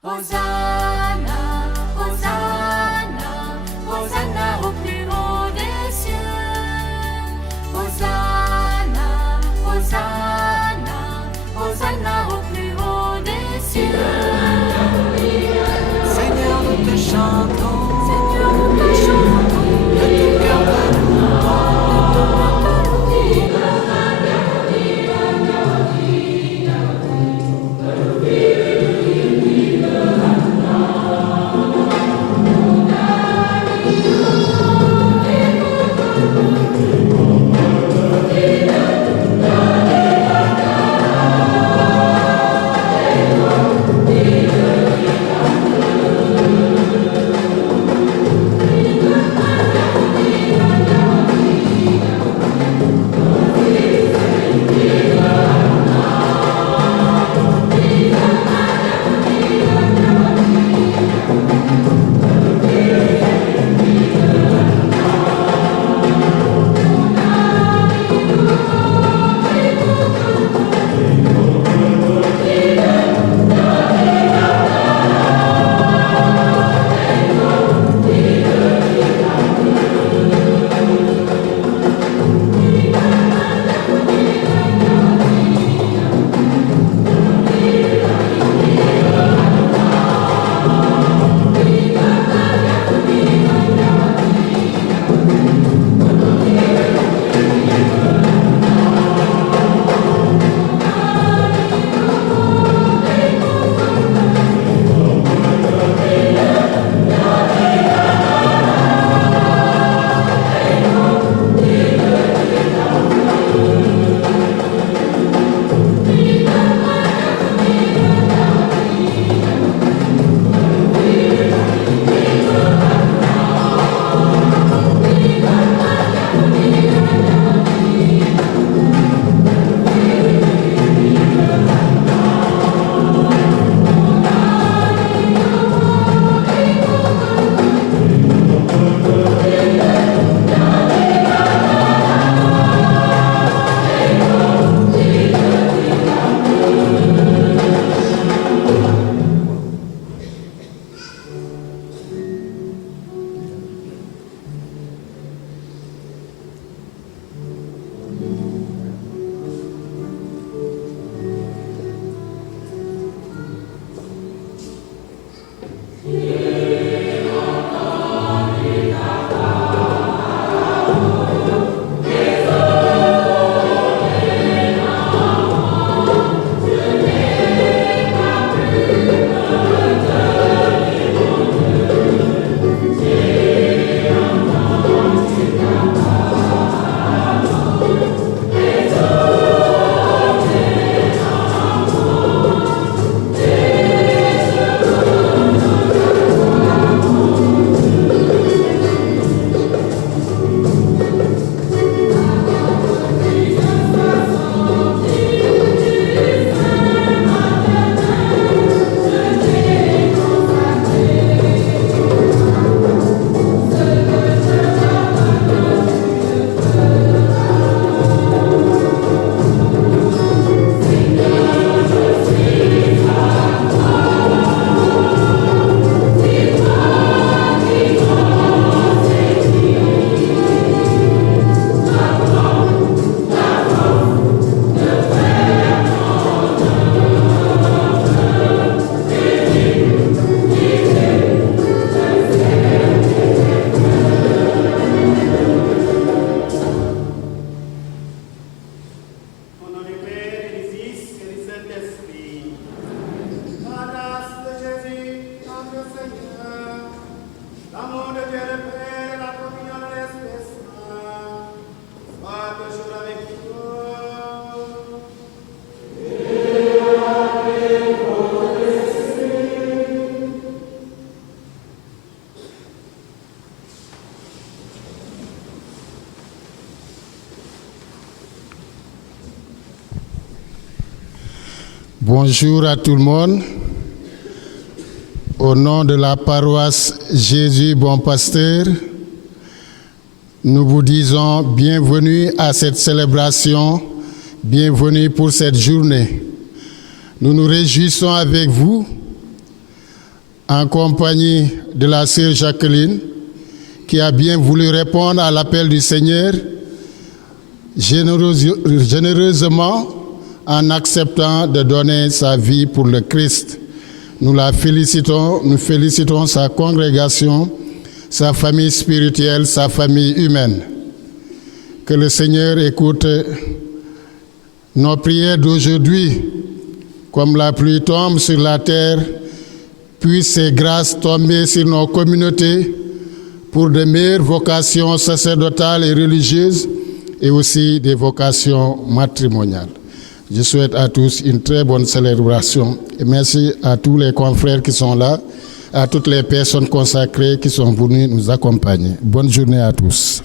Hosanna, Hosanna, Hosanna au plus haut des cieux. Hosanna, Hosanna, Hosanna au plus haut des cieux. Seigneur, nous te chantons, Seigneur, nous te chantons, de tout cœur de Bonjour à tout le monde. Au nom de la paroisse Jésus Bon Pasteur, nous vous disons bienvenue à cette célébration, bienvenue pour cette journée. Nous nous réjouissons avec vous en compagnie de la sœur Jacqueline, qui a bien voulu répondre à l'appel du Seigneur généreusement en acceptant de donner sa vie pour le Christ. Nous la félicitons, nous félicitons sa congrégation, sa famille spirituelle, sa famille humaine. Que le Seigneur écoute nos prières d'aujourd'hui. Comme la pluie tombe sur la terre, puissent ces grâces tomber sur nos communautés pour de meilleures vocations sacerdotales et religieuses et aussi des vocations matrimoniales. Je souhaite à tous une très bonne célébration et merci à tous les confrères qui sont là, à toutes les personnes consacrées qui sont venues nous accompagner. Bonne journée à tous.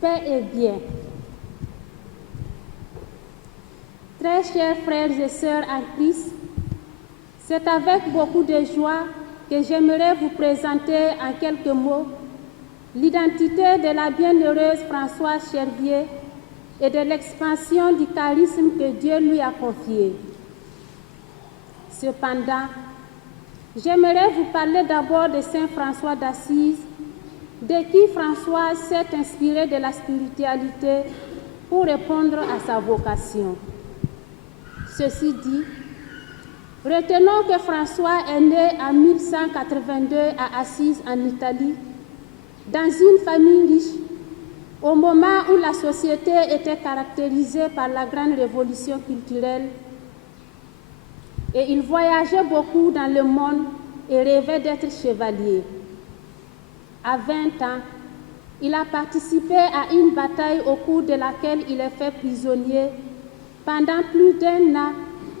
Paix et bien. Très chers frères et sœurs en Christ, c'est avec beaucoup de joie que j'aimerais vous présenter en quelques mots l'identité de la bienheureuse Françoise Chervier et de l'expansion du charisme que Dieu lui a confié. Cependant, j'aimerais vous parler d'abord de Saint François d'Assise, de qui Françoise s'est inspirée de la spiritualité pour répondre à sa vocation. Ceci dit, retenons que François est né en 1182 à Assise en Italie, dans une famille riche, au moment où la société était caractérisée par la grande révolution culturelle, et il voyageait beaucoup dans le monde et rêvait d'être chevalier. À 20 ans, il a participé à une bataille au cours de laquelle il est fait prisonnier pendant plus d'1 an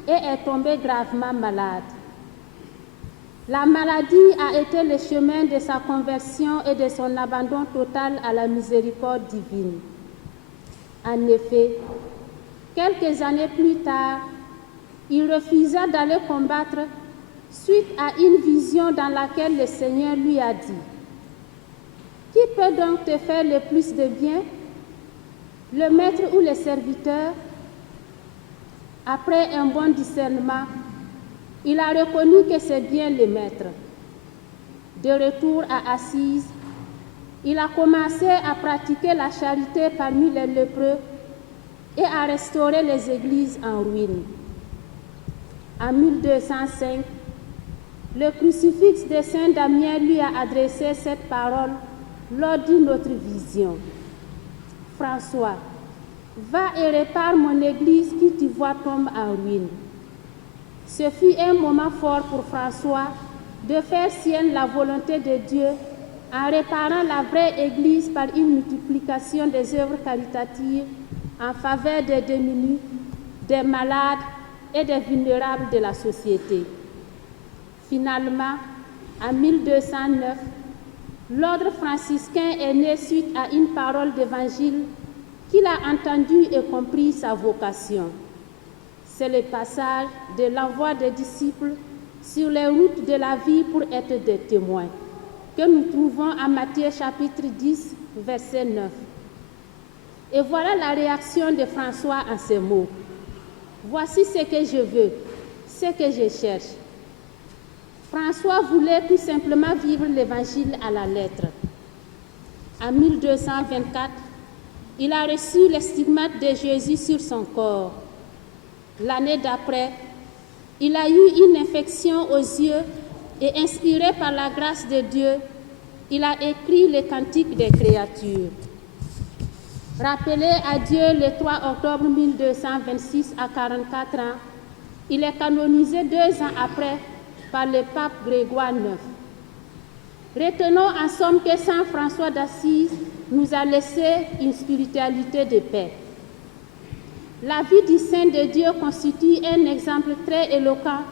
et est tombé gravement malade. La maladie a été le chemin de sa conversion et de son abandon total à la miséricorde divine. En effet, quelques années plus tard, il refusa d'aller combattre suite à une vision dans laquelle le Seigneur lui a dit: « Qui peut donc te faire le plus de bien, le maître ou le serviteur ?» Après un bon discernement, il a reconnu que c'est bien le maître. De retour à Assise, il a commencé à pratiquer la charité parmi les lépreux et à restaurer les églises en ruine. En 1205, le crucifix de Saint Damien lui a adressé cette parole lors d'une autre vision. « François, va et répare mon église qui tu vois tombe en ruine. » Ce fut un moment fort pour François de faire sienne la volonté de Dieu en réparant la vraie église par une multiplication des œuvres caritatives en faveur des démunis, des malades et des vulnérables de la société. Finalement, en 1209, l'ordre franciscain est né suite à une parole d'évangile qu'il a entendue et compris sa vocation. C'est le passage de l'envoi des disciples sur les routes de la vie pour être des témoins, que nous trouvons en Matthieu chapitre 10, verset 9. Et voilà la réaction de François en ces mots. « Voici ce que je veux, ce que je cherche. » François voulait tout simplement vivre l'évangile à la lettre. En 1224, il a reçu les stigmates de Jésus sur son corps. L'année d'après, il a eu une infection aux yeux et inspiré par la grâce de Dieu, il a écrit les cantiques des créatures. Rappelé à Dieu le 3 octobre 1226 à 44 ans, il est canonisé 2 ans après par le pape Grégoire IX. Retenons en somme que Saint François d'Assise nous a laissé une spiritualité de paix. La vie du Saint de Dieu constitue un exemple très éloquent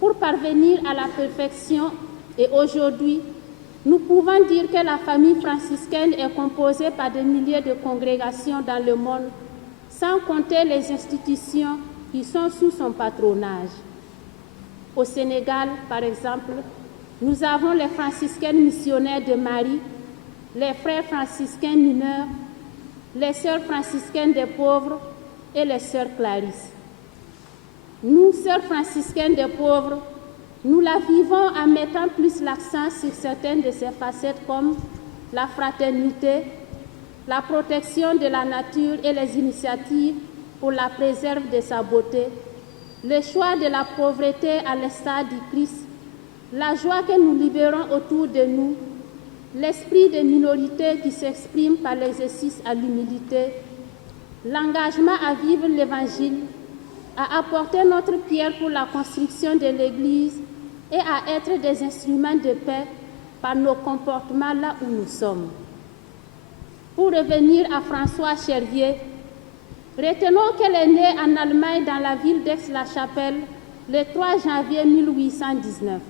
pour parvenir à la perfection et aujourd'hui, nous pouvons dire que la famille franciscaine est composée par des milliers de congrégations dans le monde, sans compter les institutions qui sont sous son patronage. Au Sénégal, par exemple, nous avons les franciscains missionnaires de Marie, les frères franciscains mineurs, les sœurs franciscaines des pauvres et les sœurs Clarisse. Nous, sœurs franciscaines des pauvres, nous la vivons en mettant plus l'accent sur certaines de ses facettes comme la fraternité, la protection de la nature et les initiatives pour la préserve de sa beauté, le choix de la pauvreté à l'instar du Christ, la joie que nous libérons autour de nous, l'esprit de minorité qui s'exprime par l'exercice à l'humilité, l'engagement à vivre l'Évangile, à apporter notre pierre pour la construction de l'Église et à être des instruments de paix par nos comportements là où nous sommes. Pour revenir à Françoise Chervier, retenons qu'elle est née en Allemagne dans la ville d'Aix-la-Chapelle le 3 janvier 1819.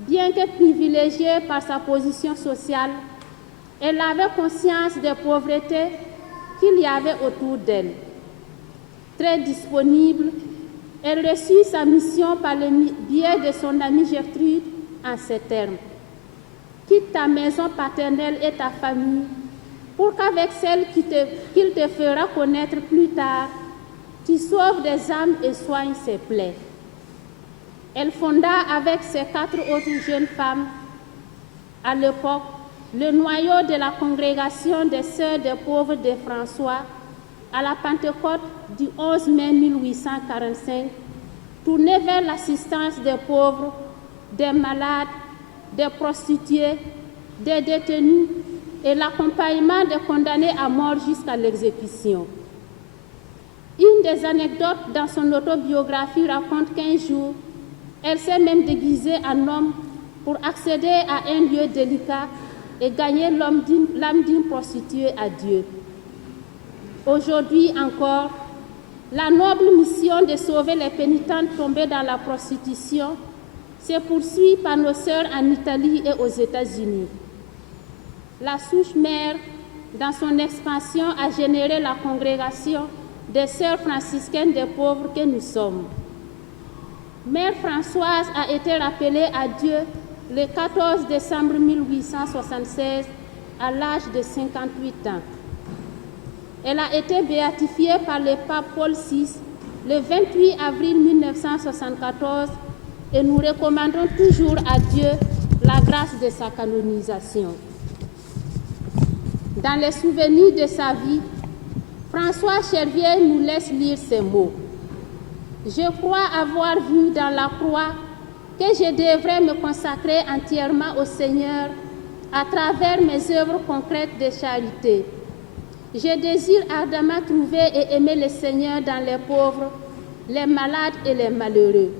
Bien que privilégiée par sa position sociale, elle avait conscience des pauvretés qu'il y avait autour d'elle. Très disponible, elle reçut sa mission par le biais de son amie Gertrude en ces termes. Quitte ta maison paternelle et ta famille pour qu'avec celle qu'il te fera connaître plus tard, tu sauves des âmes et soignes ses plaies. Elle fonda avec ses 4 autres jeunes femmes, à l'époque, le noyau de la congrégation des Sœurs des pauvres de François à la Pentecôte du 11 mai 1845, tournée vers l'assistance des pauvres, des malades, des prostituées, des détenus et l'accompagnement des condamnés à mort jusqu'à l'exécution. Une des anecdotes dans son autobiographie raconte qu'un jour, elle s'est même déguisée en homme pour accéder à un lieu délicat et gagner l'âme d'une prostituée à Dieu. Aujourd'hui encore, la noble mission de sauver les pénitentes tombées dans la prostitution se poursuit par nos sœurs en Italie et aux États-Unis. La souche mère, dans son expansion, a généré la congrégation des sœurs franciscaines des pauvres que nous sommes. Mère Françoise a été rappelée à Dieu le 14 décembre 1876 à l'âge de 58 ans. Elle a été béatifiée par le pape Paul VI le 28 avril 1974 et nous recommandons toujours à Dieu la grâce de sa canonisation. Dans les souvenirs de sa vie, François Chervier nous laisse lire ces mots. Je crois avoir vu dans la croix que je devrais me consacrer entièrement au Seigneur à travers mes œuvres concrètes de charité. Je désire ardemment trouver et aimer le Seigneur dans les pauvres, les malades et les malheureux.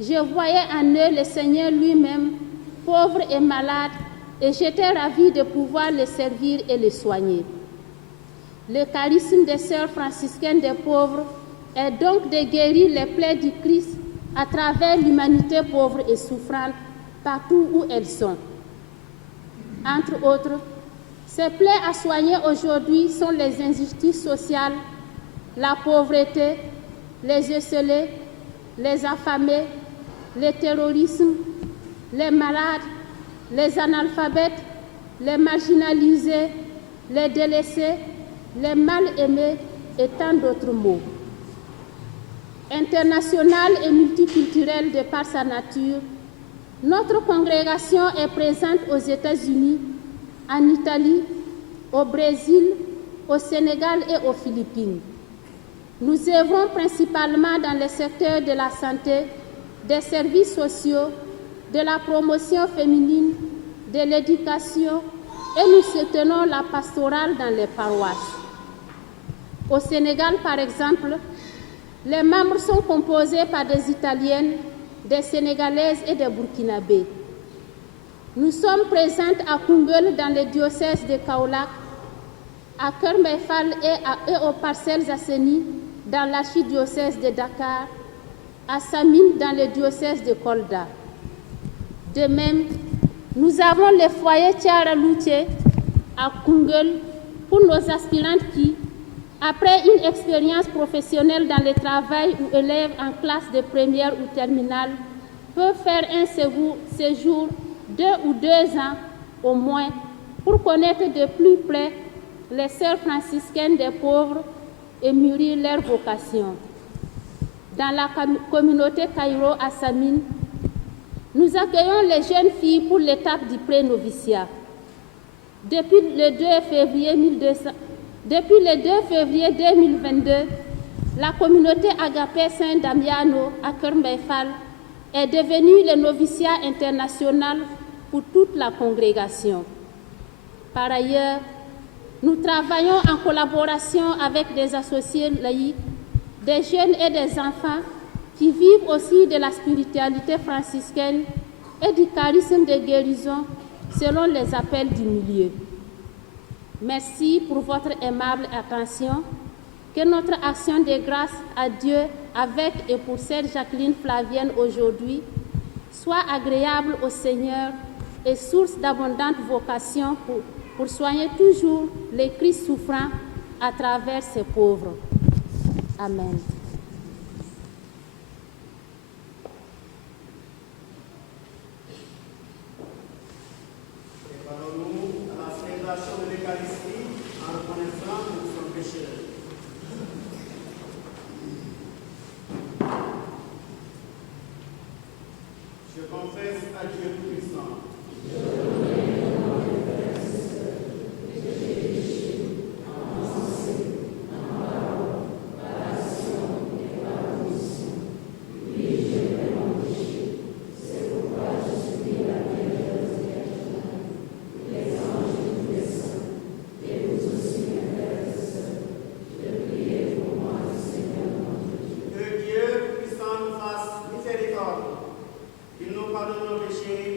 Je voyais en eux le Seigneur lui-même, pauvre et malade, et j'étais ravie de pouvoir le servir et le soigner. Le charisme des sœurs franciscaines des pauvres est donc de guérir les plaies du Christ à travers l'humanité pauvre et souffrante partout où elles sont. Entre autres, ces plaies à soigner aujourd'hui sont les injustices sociales, la pauvreté, les esselés, les affamés, le terrorisme, les malades, les analphabètes, les marginalisés, les délaissés, les mal-aimés et tant d'autres mots. Internationale et multiculturelle de par sa nature, notre congrégation est présente aux États-Unis, en Italie, au Brésil, au Sénégal et aux Philippines. Nous œuvrons principalement dans les secteurs de la santé, des services sociaux, de la promotion féminine, de l'éducation et nous soutenons la pastorale dans les paroisses. Au Sénégal, par exemple, les membres sont composés par des Italiennes, des Sénégalaises et des Burkinabés. Nous sommes présentes à Koungheul dans le diocèse de Kaolack, à Kermefal et aux Parcelles Assainies dans l'archidiocèse de Dakar, à Samine dans le diocèse de Kolda. De même, nous avons le foyer Tiara Loutier à Koungheul pour nos aspirantes qui, après une expérience professionnelle dans le travail ou élèves en classe de première ou terminale, peuvent faire un séjour 2 ou 2 ans au moins pour connaître de plus près les sœurs franciscaines des pauvres et mûrir leur vocation. Dans la communauté Caïro à Samine, nous accueillons les jeunes filles pour l'étape du pré-noviciat. Depuis le 2 février 2022, la communauté Agapé Saint-Damiano à Kermbeyfal est devenue le noviciat international pour toute la congrégation. Par ailleurs, nous travaillons en collaboration avec des associés laïcs, des jeunes et des enfants qui vivent aussi de la spiritualité franciscaine et du charisme de guérison selon les appels du milieu. Merci pour votre aimable attention. Que notre action de grâce à Dieu avec et pour Sœur Jacqueline Flavienne aujourd'hui soit agréable au Seigneur et source d'abondante vocation pour soigner toujours les Christ souffrants à travers ces pauvres. Amen. Préparons-nous à la célébration de l'Eucharistie en reconnaissant que nous sommes pécheurs. Je confesse à Dieu Tout-Puissant. Que Dieu Tout-Puissant nous fasse miséricorde, qu'il nous pardonne nos péchés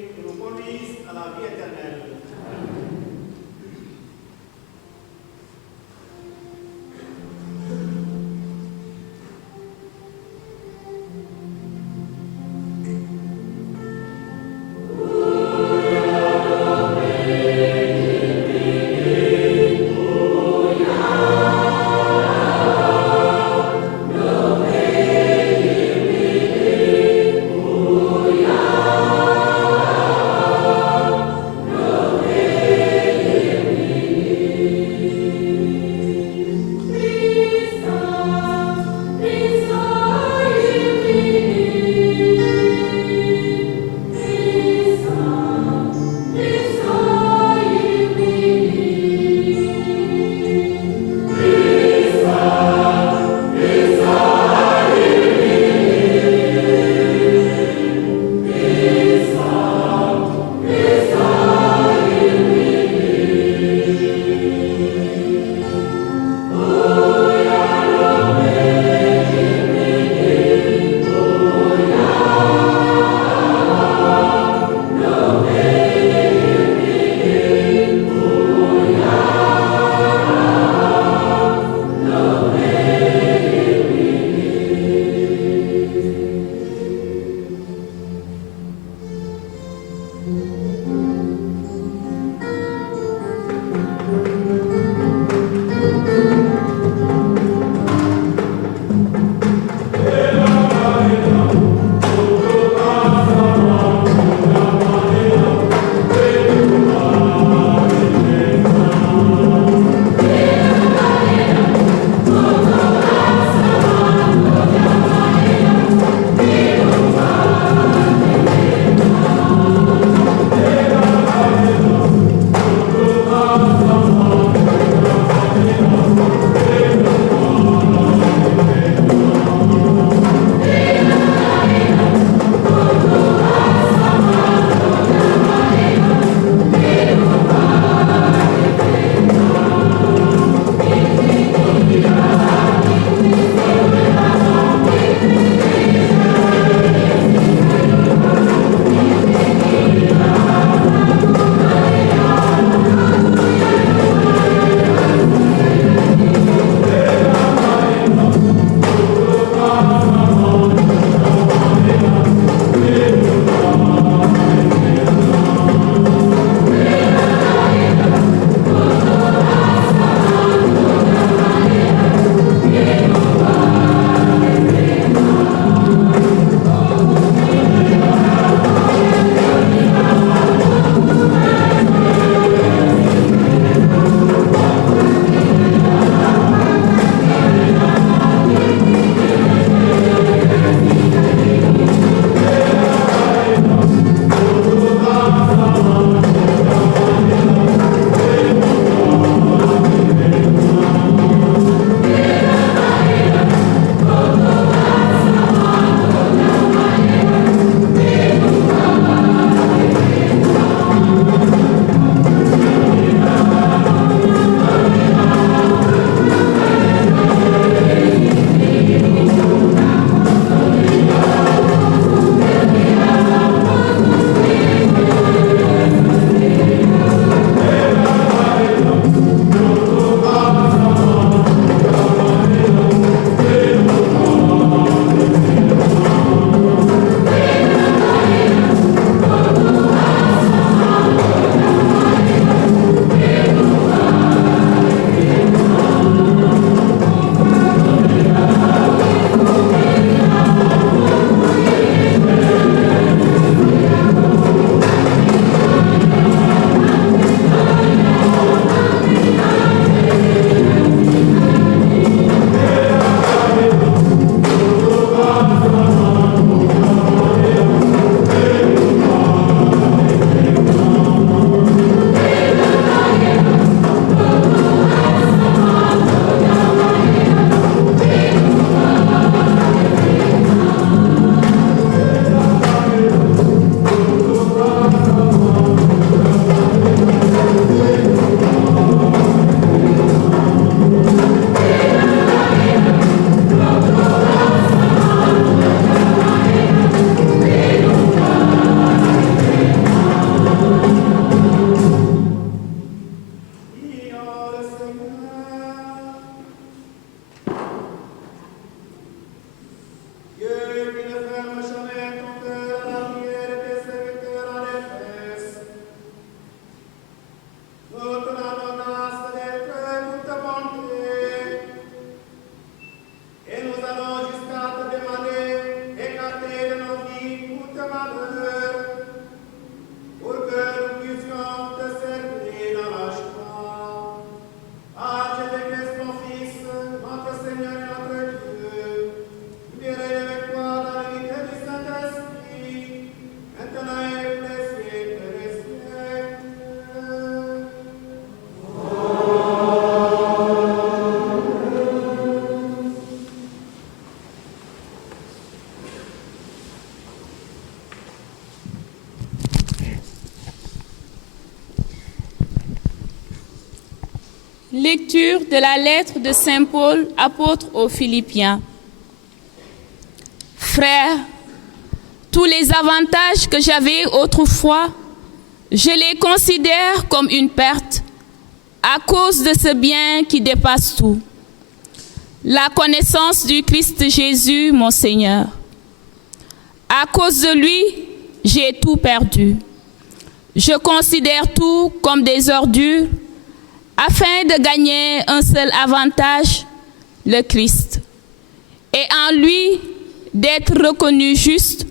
Lecture de la lettre de Saint Paul, apôtre aux Philippiens. Frères, tous les avantages que j'avais autrefois, je les considère comme une perte à cause de ce bien qui dépasse tout, la connaissance du Christ Jésus, mon Seigneur. À cause de lui, j'ai tout perdu. Je considère tout comme des ordures afin de gagner un seul avantage, le Christ, et en lui d'être reconnu juste,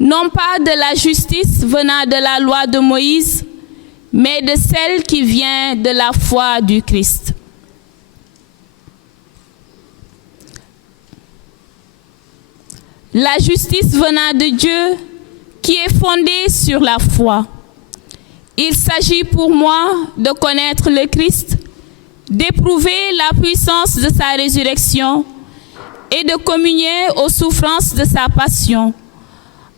non pas de la justice venant de la loi de Moïse, mais de celle qui vient de la foi du Christ. La justice venant de Dieu qui est fondée sur la foi. Il s'agit pour moi de connaître le Christ, d'éprouver la puissance de sa résurrection et de communier aux souffrances de sa passion,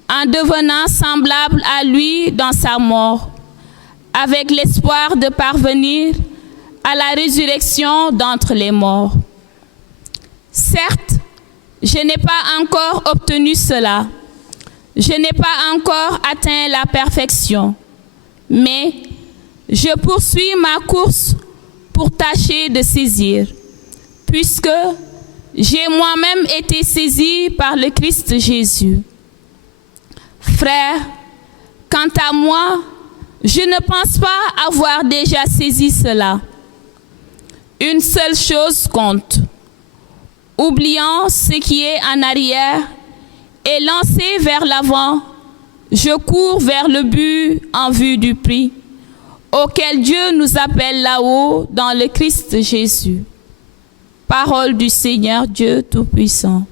en devenant semblable à lui dans sa mort, avec l'espoir de parvenir à la résurrection d'entre les morts. Certes, je n'ai pas encore obtenu cela, je n'ai pas encore atteint la perfection, mais je poursuis ma course pour tâcher de saisir, puisque j'ai moi-même été saisi par le Christ Jésus. Frères, quant à moi, je ne pense pas avoir déjà saisi cela. Une seule chose compte. Oubliant ce qui est en arrière et lancé vers l'avant, je cours vers le but en vue du prix, auquel Dieu nous appelle là-haut dans le Christ Jésus. Parole du Seigneur Dieu Tout-Puissant.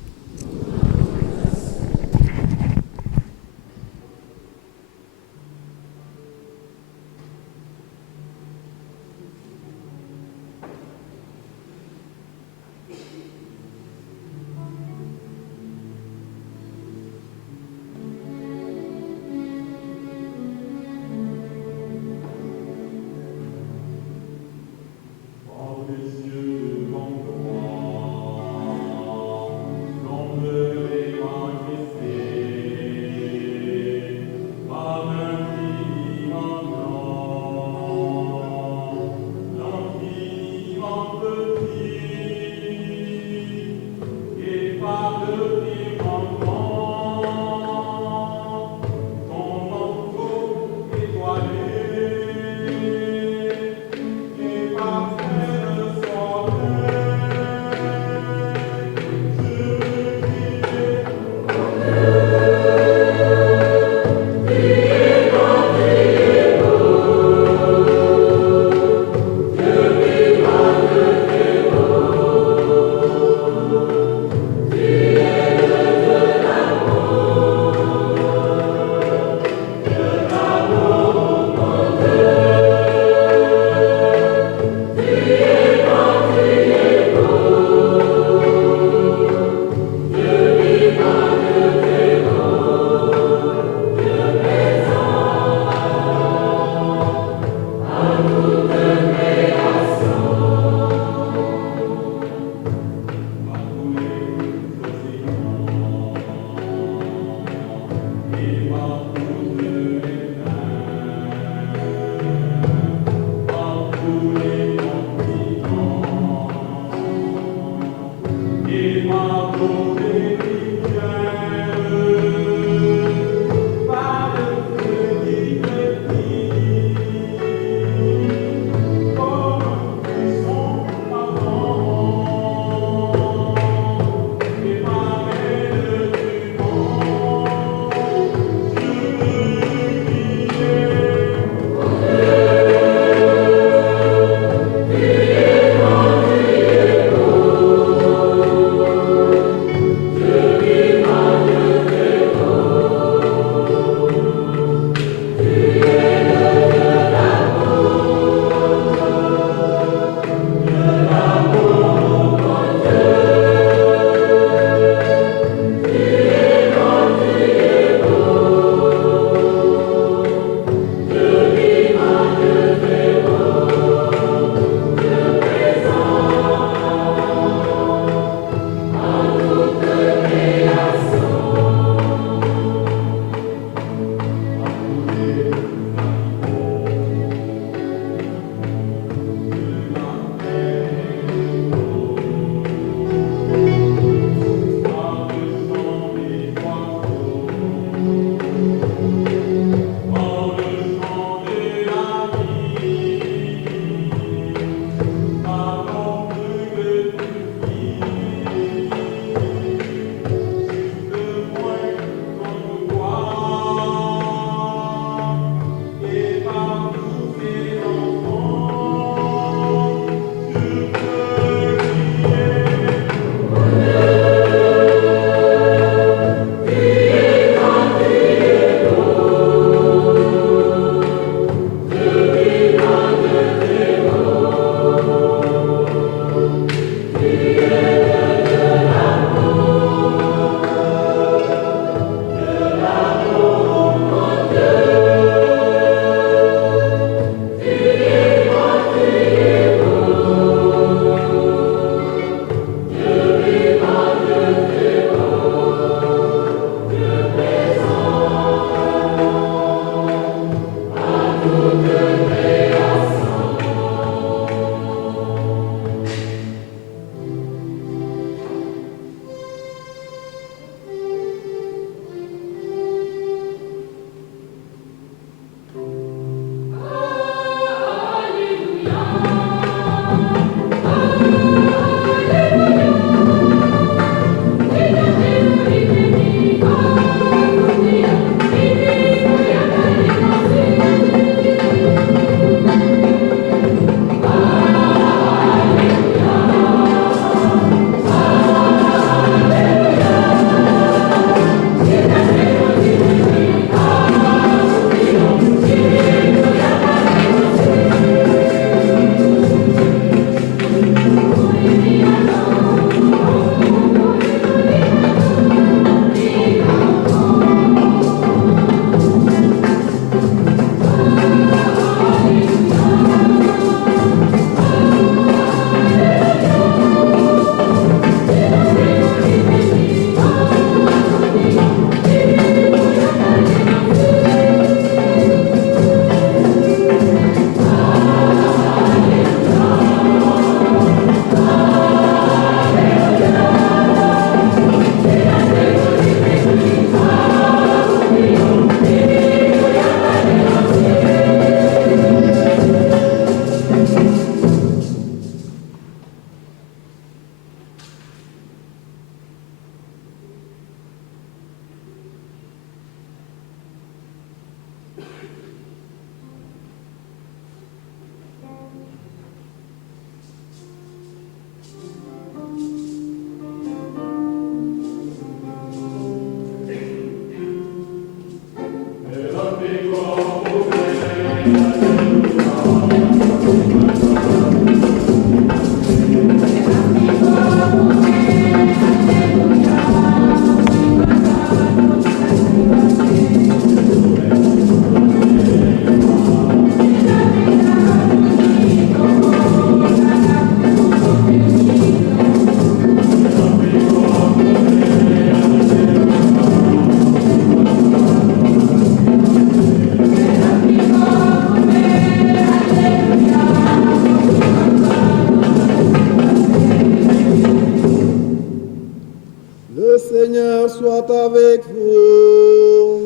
soit avec vous.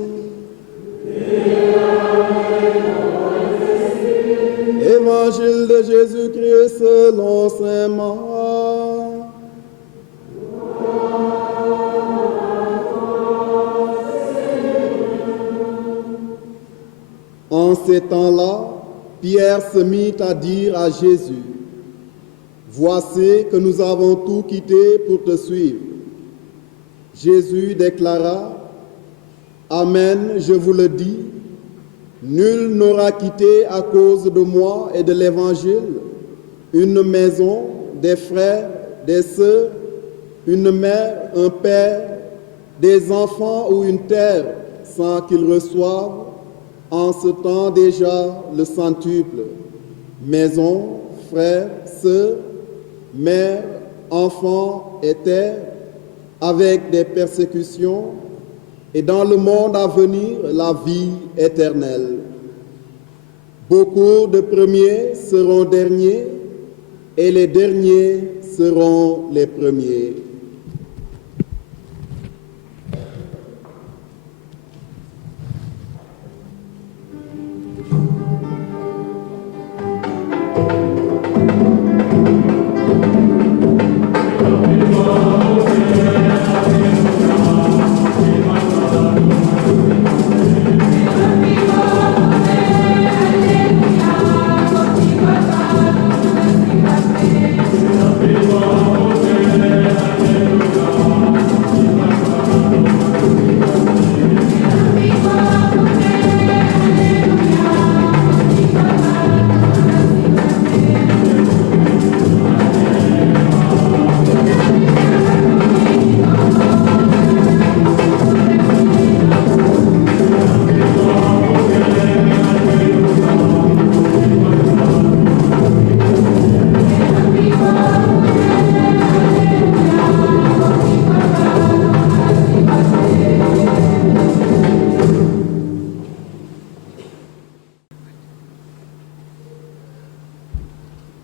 Évangile de Jésus-Christ selon saint Marc. En ces temps-là, Pierre se mit à dire à Jésus, « Voici que nous avons tout quitté pour te suivre. » Jésus déclara, « Amen, je vous le dis, nul n'aura quitté à cause de moi et de l'Évangile une maison, des frères, des sœurs, une mère, un père, des enfants ou une terre, sans qu'il reçoive en ce temps déjà le centuple. Maison, frères, sœurs, mère, enfants et terre, avec des persécutions, et dans le monde à venir, la vie éternelle. Beaucoup de premiers seront derniers, et les derniers seront les premiers.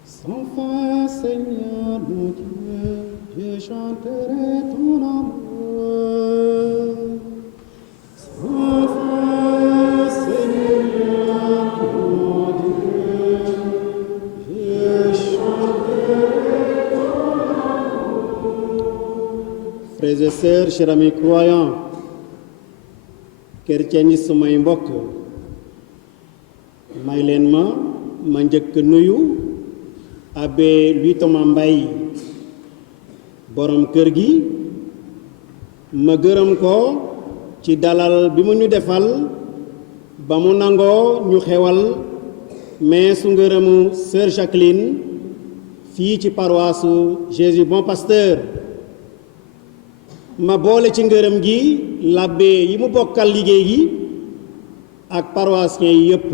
Sans fin, Seigneur mon Dieu, je chanterai ton amour. Sans fin, Seigneur mon Dieu, je chanterai ton amour. Frères et sœurs, chers amis croyants, chrétiens yi samay mbokk, may leen ma njëkk nuyu abbé Louis Thomas Mbaye borom kër gi ma gërëm ko ci dalal bi mu ñu defal ba mu nangoo ñu xewal meesu ngërëmu sœur Jacqueline fii ci paroisse Jésus Bon Pasteur ma boole ci ngërëm gi l'abbé yi mu bokkal liggéey gi ak paroissiens yi yépp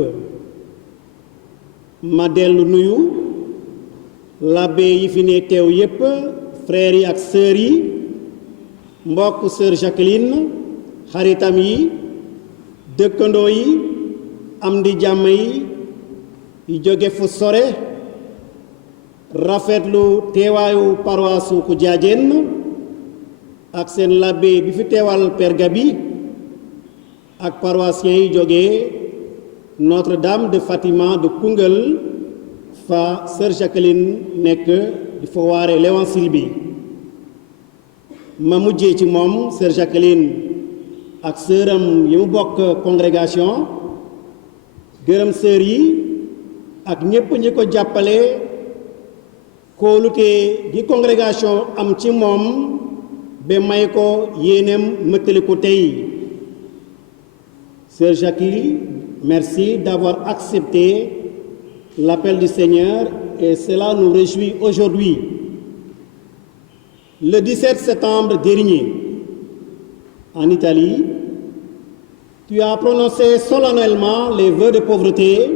ma dellu nuyu l'abbé yi fi ne teew yépp frères yi ak sœurs yi mbokk sœur Jacqueline xaritam yi dëkkandoo yi am di jàmm yi jóge fu sore rafetlu teewaayu paroisse ku Jaajeen ak seen l'abbé bi fi teewal Père Gabi ak paroissiens yi jóge Notre-Dame de Fatima de Koungheul fa sœur Jacqueline nekk di fa waare l'évangile bi ma mujjee ci moom sœur Jacqueline ak sœuram yi mu bokk congrégation gërëm sœur yi ak ñépp ñi ko jàppale kóolute gi congrégation am ci moom ba may ko yéeneem mëttali ko tey sœur Jacqueline, merci d'avoir accepté l'appel du Seigneur et cela nous réjouit aujourd'hui. Le 17 septembre dernier, en Italie, tu as prononcé solennellement les vœux de pauvreté,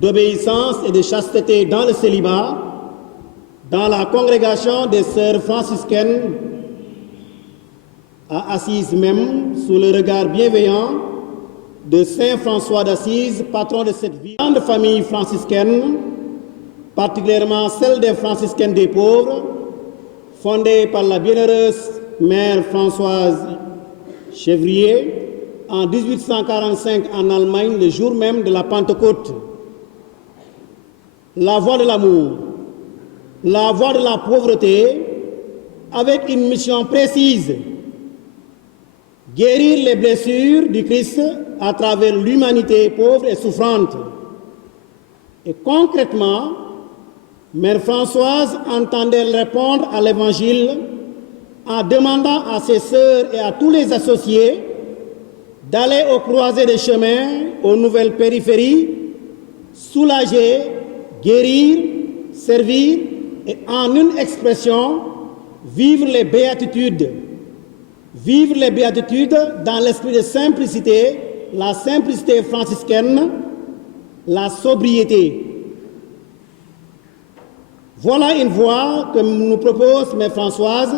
d'obéissance et de chasteté dans le célibat, dans la congrégation des sœurs franciscaines, à Assise même, sous le regard bienveillant de Saint François d'Assise, patron de cette ville. Grande famille franciscaine, particulièrement celle des franciscaines des pauvres, fondée par la bienheureuse Mère Françoise Chevrier en 1845 en Allemagne, le jour même de la Pentecôte. La voie de l'amour, la voie de la pauvreté, avec une mission précise: guérir les blessures du Christ à travers l'humanité pauvre et souffrante. Et concrètement, Mère Françoise entendait répondre à l'Évangile en demandant à ses sœurs et à tous les associés d'aller aux croisées des chemins, aux nouvelles périphéries, soulager, guérir, servir et en une expression, vivre les béatitudes. Vivre les béatitudes dans l'esprit de simplicité, la simplicité franciscaine, la sobriété. Voilà une voie que nous propose Mère Françoise,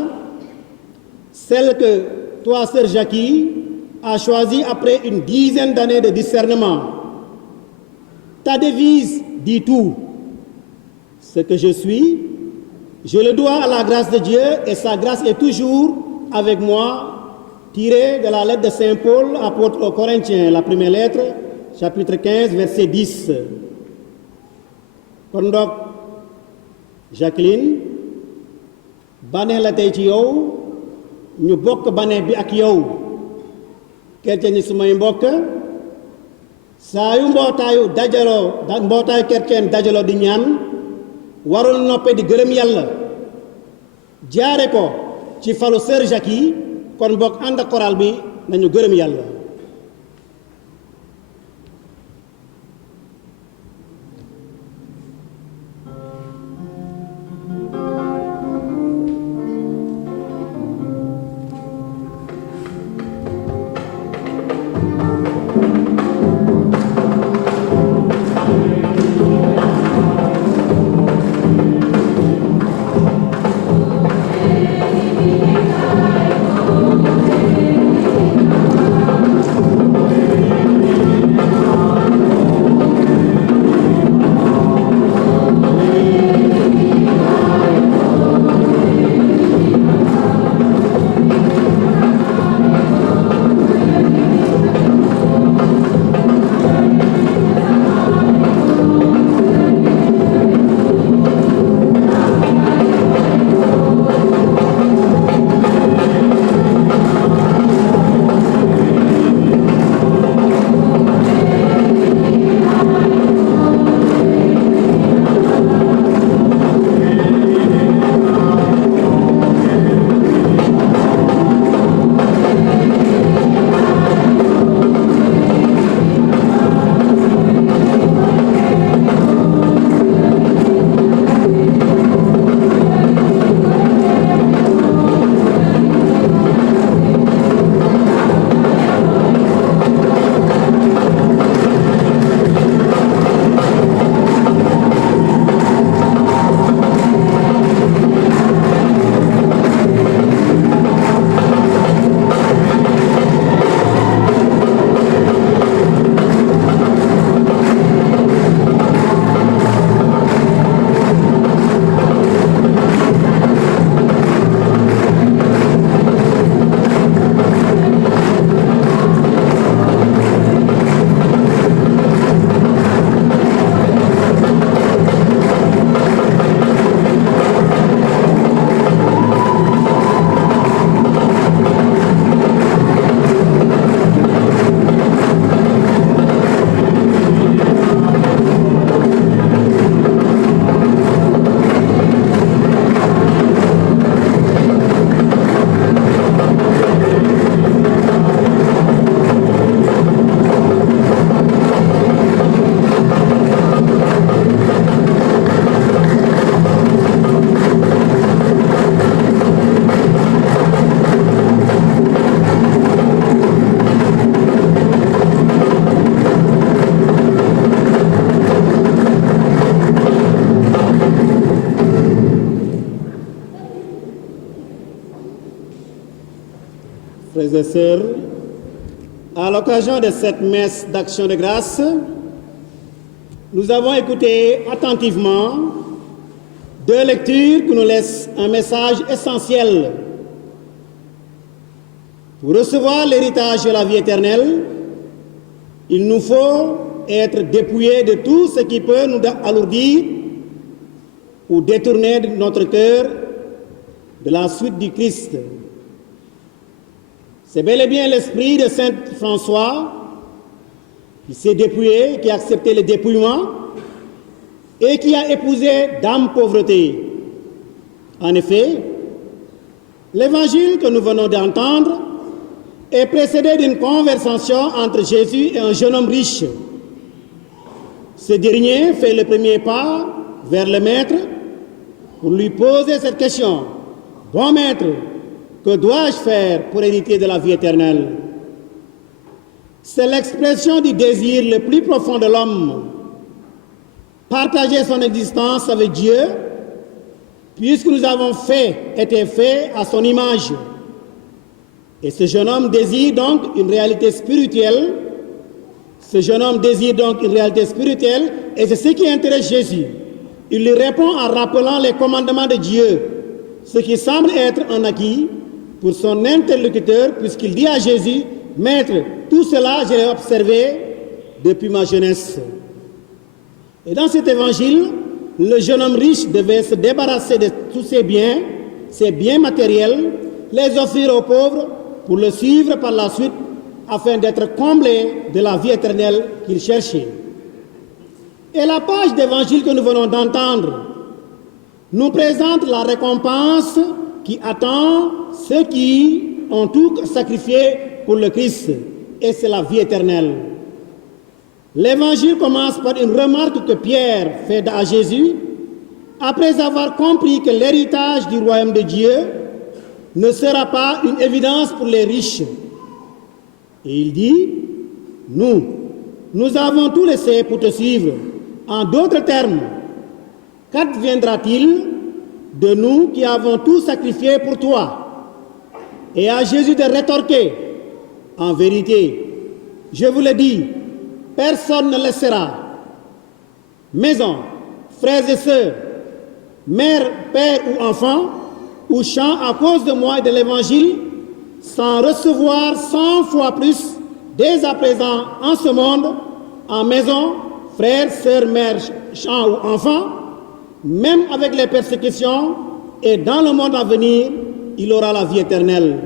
celle que toi, Sœur Jackie, as choisie après une dizaine d'années de discernement. Ta devise dit tout. Ce que je suis, je le dois à la grâce de Dieu et sa grâce est toujours avec moi, tiré de la lettre de Saint Paul, apôtre aux Corinthiens, la première lettre, chapitre 15, verset 10. Kon donc, Jacqueline, bane la tey ci yow ñu bokk bane bi ak yow chrétien yi sumay mbokk saa yu mbootaayu chrétien dajaloo di ñaan warul noppe di gërëm yàlla jaare ko ci falu Sœur Jackie kon bokk ànd ak choral bi nañu gërëm yàlla. Frères et sœurs, à l'occasion de cette messe d'action de grâce, nous avons écouté attentivement deux lectures qui nous laissent un message essentiel. Pour recevoir l'héritage de la vie éternelle, il nous faut être dépouillés de tout ce qui peut nous alourdir ou détourner notre cœur de la suite du Christ. C'est bel et bien l'esprit de Saint François qui s'est dépouillé, qui a accepté le dépouillement et qui a épousé Dame Pauvreté. En effet, l'évangile que nous venons d'entendre est précédé d'une conversation entre Jésus et un jeune homme riche. Ce dernier fait le premier pas vers le maître pour lui poser cette question. « Bon maître, que dois-je faire pour hériter de la vie éternelle ?» C'est l'expression du désir le plus profond de l'homme. Partager son existence avec Dieu, puisque nous avons été faits à son image. Et ce jeune homme désire donc une réalité spirituelle. Ce jeune homme désire donc une réalité spirituelle, et c'est ce qui intéresse Jésus. Il lui répond en rappelant les commandements de Dieu, ce qui semble être un acquis pour son interlocuteur, puisqu'il dit à Jésus, « Maître, tout cela, je l'ai observé depuis ma jeunesse. » Et dans cet évangile, le jeune homme riche devait se débarrasser de tous ses biens matériels, les offrir aux pauvres pour le suivre par la suite afin d'être comblé de la vie éternelle qu'il cherchait. Et la page d'évangile que nous venons d'entendre nous présente la récompense qui attend ceux qui ont tout sacrifié pour le Christ, et c'est la vie éternelle. L'évangile commence par une remarque que Pierre fait à Jésus après avoir compris que l'héritage du royaume de Dieu ne sera pas une évidence pour les riches. Et il dit, nous avons tout laissé pour te suivre. En d'autres termes, qu'adviendra-t-il de nous qui avons tout sacrifié pour toi? Et à Jésus de rétorquer, en vérité, je vous le dis, personne ne laissera maison, frères et sœurs, mère, père ou enfant, ou champ à cause de moi et de l'Évangile, sans recevoir 100 fois plus dès à présent en ce monde, en maison, frères, sœurs, mère, champ ou enfant, même avec les persécutions, et dans le monde à venir, il aura la vie éternelle.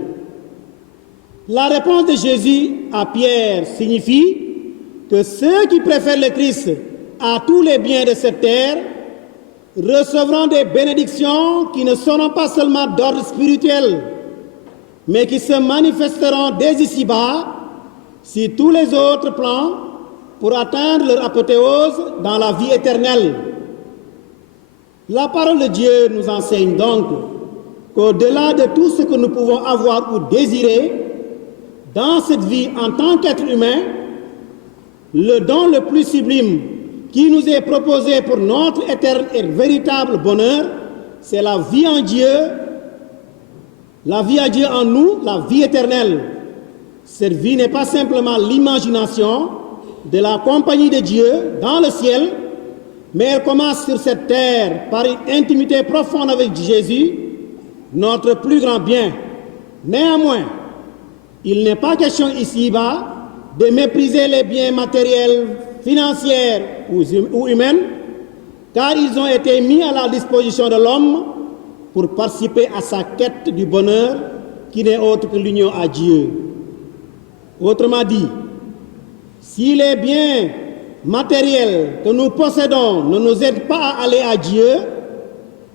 La réponse de Jésus à Pierre signifie que ceux qui préfèrent le Christ à tous les biens de cette terre recevront des bénédictions qui ne seront pas seulement d'ordre spirituel, mais qui se manifesteront dès ici-bas si tous les autres plans pour atteindre leur apothéose dans la vie éternelle. La parole de Dieu nous enseigne donc qu'au-delà de tout ce que nous pouvons avoir ou désirer dans cette vie en tant qu'être humain, le don le plus sublime qui nous est proposé pour notre éternel et véritable bonheur, c'est la vie en Dieu, la vie à Dieu en nous, la vie éternelle. Cette vie n'est pas simplement l'imagination de la compagnie de Dieu dans le ciel, mais elle commence sur cette terre par une intimité profonde avec Jésus, notre plus grand bien. Néanmoins, il n'est pas question ici-bas de mépriser les biens matériels, financiers ou humains, car ils ont été mis à la disposition de l'homme pour participer à sa quête du bonheur qui n'est autre que l'union à Dieu. Autrement dit, si les biens matériels que nous possédons ne nous aident pas à aller à Dieu,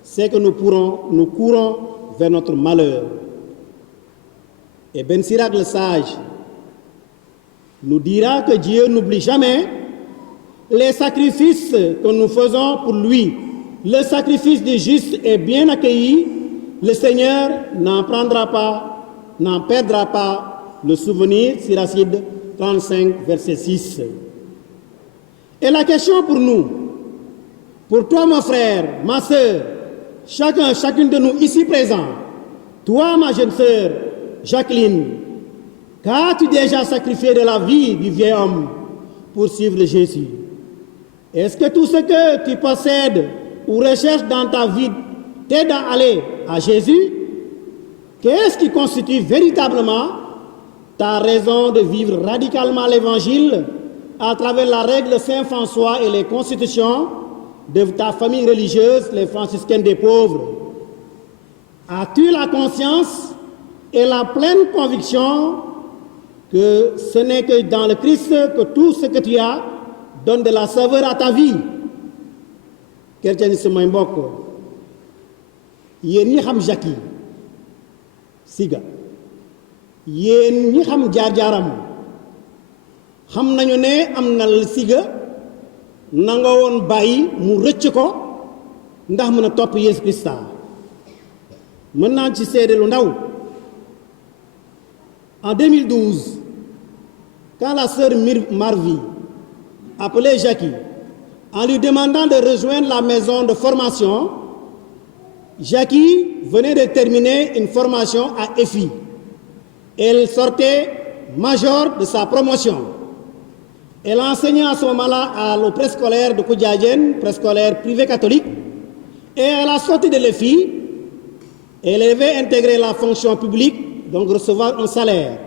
c'est que nous courons vers notre malheur. Et Ben Sirac le sage nous dira que Dieu n'oublie jamais les sacrifices que nous faisons pour lui. Le sacrifice du juste est bien accueilli, le Seigneur n'en perdra pas le souvenir, Siracide 35, verset 6. Et la question pour nous, pour toi mon frère, ma sœur, chacune de nous ici présents, toi ma jeune sœur, Jacqueline, qu'as-tu déjà sacrifié de la vie du vieil homme pour suivre Jésus? Est-ce que tout ce que tu possèdes ou recherches dans ta vie t'aide à aller à Jésus? Qu'est-ce qui constitue véritablement ta raison de vivre radicalement l'Évangile à travers la règle Saint-François et les constitutions de ta famille religieuse, les franciscains des pauvres. As-tu la conscience et la pleine conviction que ce n'est que dans le Christ que tout ce que tu as donne de la saveur à ta vie? Chrétien yi samay mbokk yéen ñi xam Jacky Siga yéen ñi xam jaar-jaaram xam nañu ne am na Siga nanga woon bàyyi mu rëcc ko ndax mën a topp Yeesu Krista mën naa ci seede lu ndaw. En 2012, quand la sœur Marvi appelait Jacky en lui demandant de rejoindre la maison de formation, Jacky venait de terminer une formation à EFI. Elle sortait major de sa promotion. Elle enseignait à ce moment-là au préscolaire de Koudjadjen, préscolaire privé catholique, et à la sortie de l'EFI, elle avait intégré la fonction publique, donc recevoir un salaire.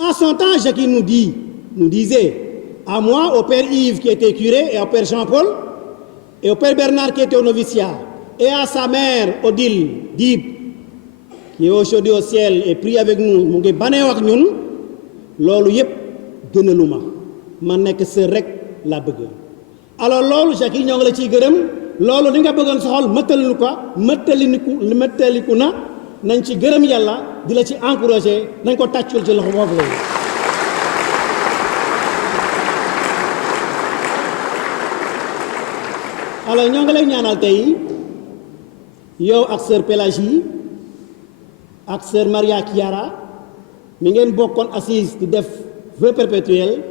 En son temps, Jacky nous disait, à moi, au père Yves qui était curé, et au père Jean-Paul, et au père Bernard qui était au noviciat, et à sa mère, Odile Dib, qui est aujourd'hui au ciel et prie avec nous, mu ngi baneew ak ñun loolu yépp gënaluma ma nekk sër rek la bëgg. Alors loolu Jacky ñoo ngi la ciy gërëm loolu li nga bëggoon soxal mëttaliku na nañ ci gërëm yàlla di la ci encouragé nañ ko tàccul ci loxo boobu la. Alors ñoo ngi lay ñaanal tey yow ak sœur Pélagie ak sœur Maria Chiara mi ngeen bokkoon assise di def vœu perpétuel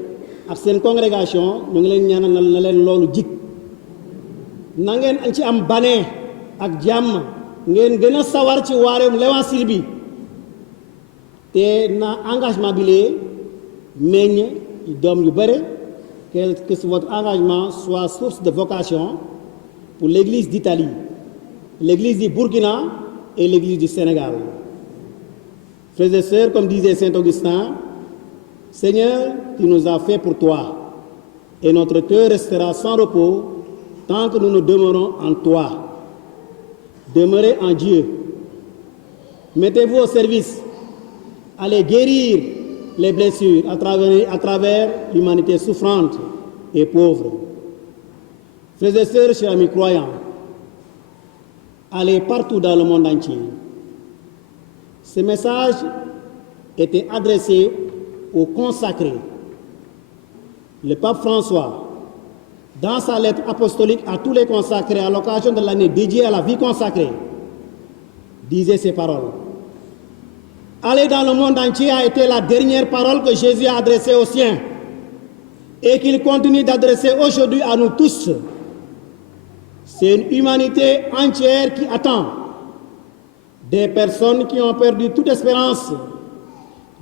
ak seen congrégation ñu ngi leen ñaanal na leen loolu jik na ngeen ci am banee ak jàmm ngeen gën a sawar ci waareem l'évangile bi te na engagement bi lee meññ doom yu bëre que votre engagement soit source de vocation pour l'église d'Italie, l'église du Burkina et l'église du Sénégal. Frères et sœurs, comme disait saint Augustin, Seigneur, tu nous as fait pour toi, et notre cœur restera sans repos tant que nous nous demeurons en toi. Demeurez en Dieu. Mettez-vous au service. Allez guérir les blessures à travers l'humanité souffrante et pauvre. Frères et sœurs, chers amis croyants, allez partout dans le monde entier. Ce message était adressé aux consacrés. Le pape François, dans sa lettre apostolique à tous les consacrés à l'occasion de l'année dédiée à la vie consacrée, disait ces paroles. Aller dans le monde entier a été la dernière parole que Jésus a adressée aux siens et qu'il continue d'adresser aujourd'hui à nous tous. C'est une humanité entière qui attend. Des personnes qui ont perdu toute espérance,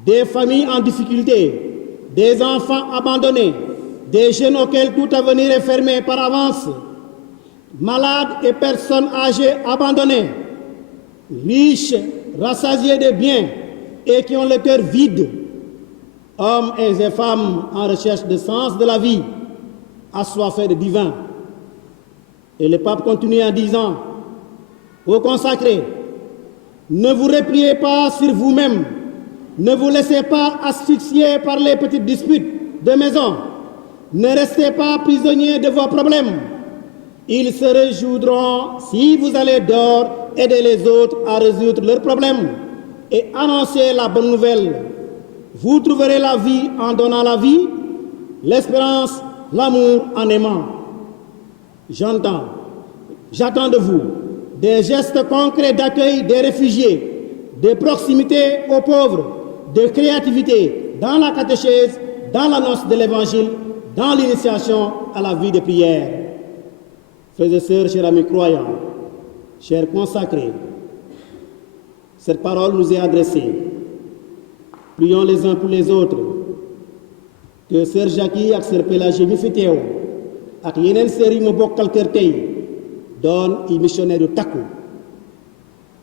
des familles en difficulté, des enfants abandonnés, des jeunes auxquels tout avenir est fermé par avance, malades et personnes âgées abandonnées, riches, rassasiés de biens et qui ont le cœur vide, hommes et femmes en recherche de sens de la vie, assoiffés de divin. Et le pape continue en disant, ô consacrés, ne vous repliez pas sur vous-même, ne vous laissez pas asphyxier par les petites disputes de maison, ne restez pas prisonniers de vos problèmes. Ils se résoudront si vous allez dehors aider les autres à résoudre leurs problèmes et annoncer la bonne nouvelle. Vous trouverez la vie en donnant la vie, l'espérance, l'amour en aimant. J'attends de vous des gestes concrets d'accueil des réfugiés, de proximité aux pauvres, de créativité dans la catéchèse, dans l'annonce de l'Évangile, dans l'initiation à la vie de prière. Frères et sœurs, chers amis croyants, chers consacrés, cette parole nous est adressée. Prions les uns pour les autres. Que sœur Jacky ak sœur Pélagie mi fi teew ak yeneen sœur yi mu bokkal kër tey doon i missionnaire yu takku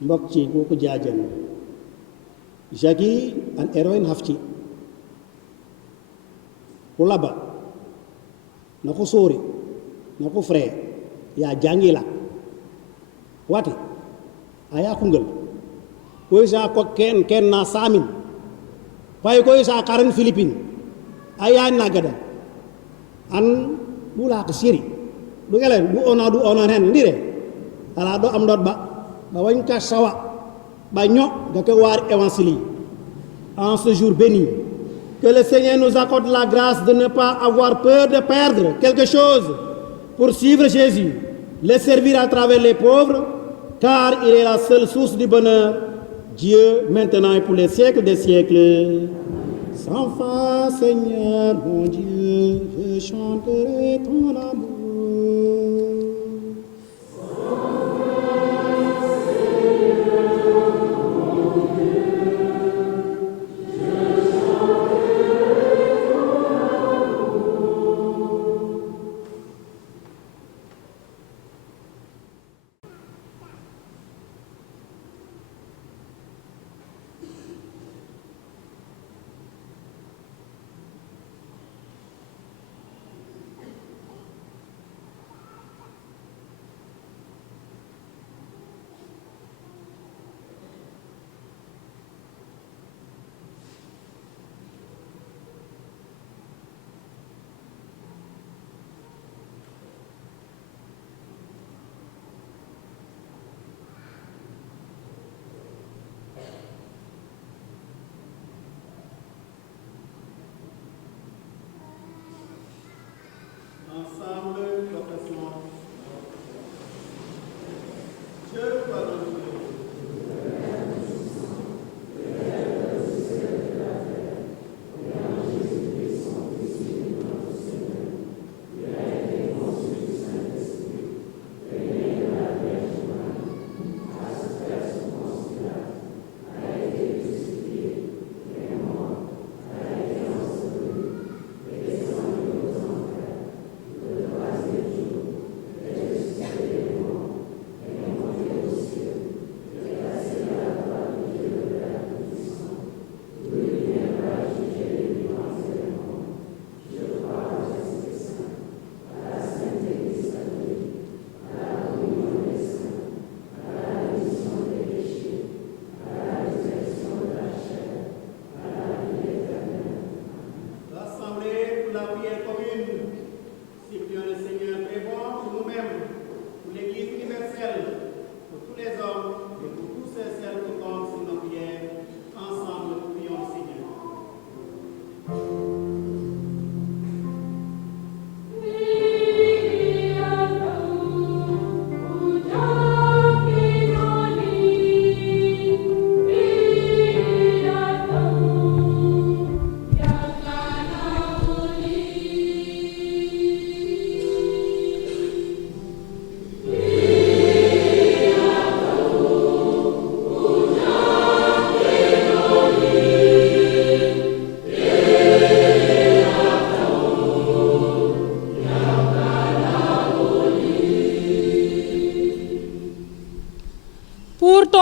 mbokk ci kooku jaajan jagi an eroin hafti kulaba na ko sori na ko frère ya jangi la wati aya kungal ko isa ko ken na samin pay ko isa karan philippine aya nagada an bula ko siri du ngelen du ona hen ndire ala do am dot ba wañ ka sawa ba ño da ko war évangile en ce jour béni. Que le Seigneur nous accorde la grâce de ne pas avoir peur de perdre quelque chose pour suivre Jésus, le servir à travers les pauvres, car il est la seule source du bonheur. Dieu, maintenant et pour les siècles des siècles. Sans fin, Seigneur mon Dieu, je chanterai ton amour.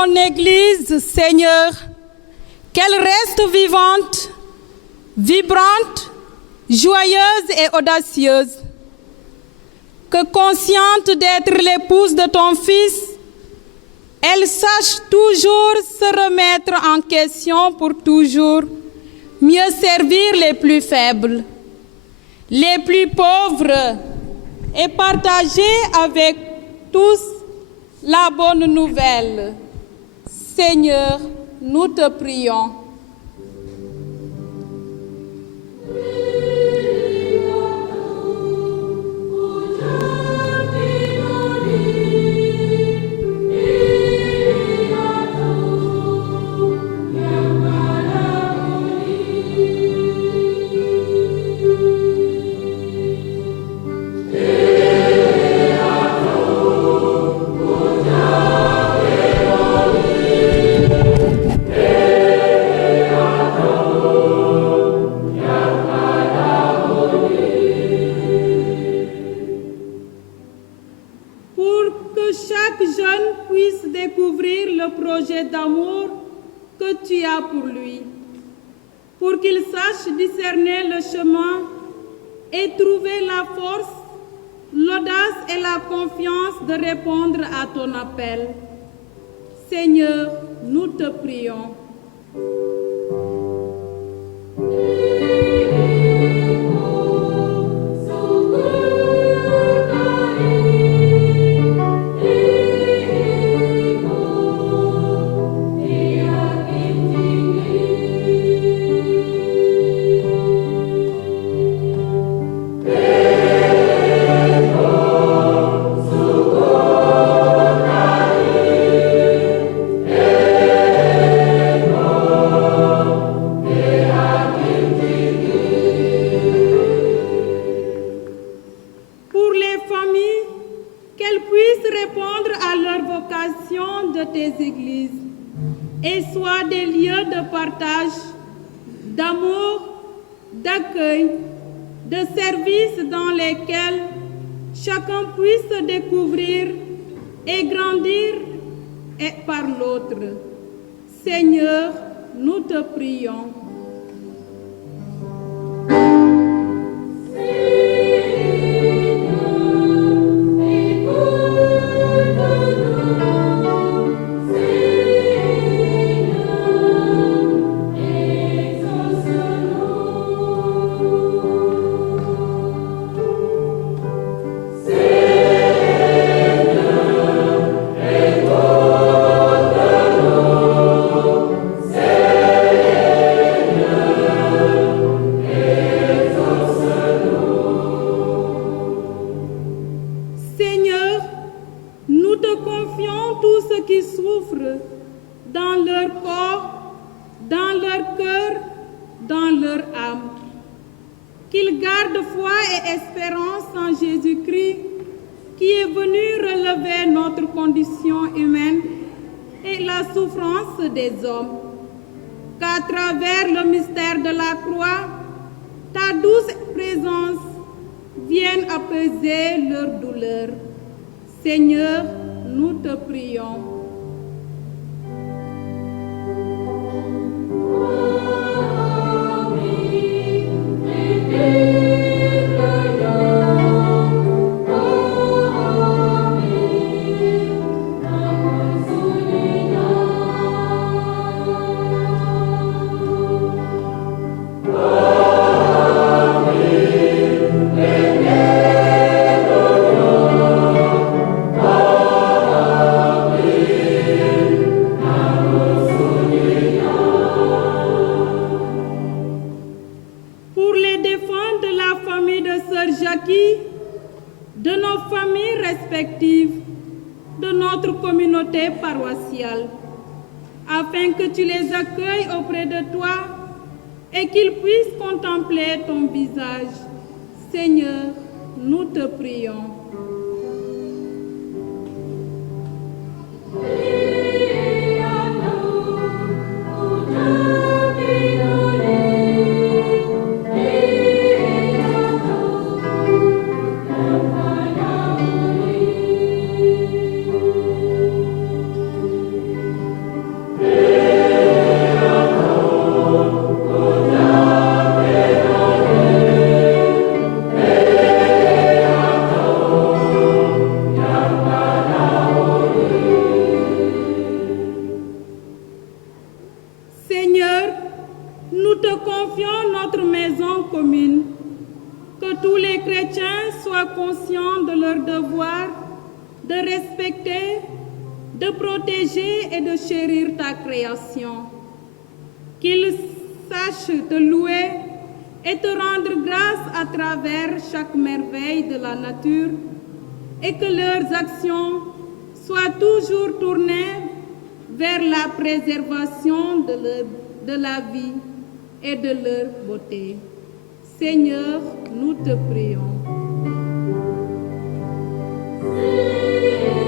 ton Église, Seigneur, qu'elle reste vivante, vibrante, joyeuse et audacieuse. Que consciente d'être l'épouse de ton Fils, elle sache toujours se remettre en question pour toujours mieux servir les plus faibles, les plus pauvres et partager avec tous la bonne nouvelle. Seigneur, nous te prions. Pour que chaque jeune puisse découvrir le projet d'amour que tu as pour lui, pour qu'il sache discerner le chemin et trouver la force, l'audace et la confiance de répondre à ton appel. Seigneur, nous te prions. Et soient des lieux de partage, d'amour, d'accueil, de service dans lesquels chacun puisse se découvrir et grandir par l'autre. Seigneur, nous te prions. Qu'ils gardent foi et espérance en Jésus-Christ, qui est venu relever notre condition humaine et la souffrance des hommes. Qu'à travers le mystère de la croix, ta douce présence vienne apaiser leur douleur. Seigneur, nous te prions. De nos familles respectives, de notre communauté paroissiale, afin que tu les accueilles auprès de toi et qu'ils puissent contempler ton visage. Seigneur, nous te prions. De respecter, de protéger et de chérir ta création. Qu'ils sachent te louer et te rendre grâce à travers chaque merveille de la nature et que leurs actions soient toujours tournées vers la préservation de la vie et de leur beauté. Seigneur, nous te prions. Seigneur,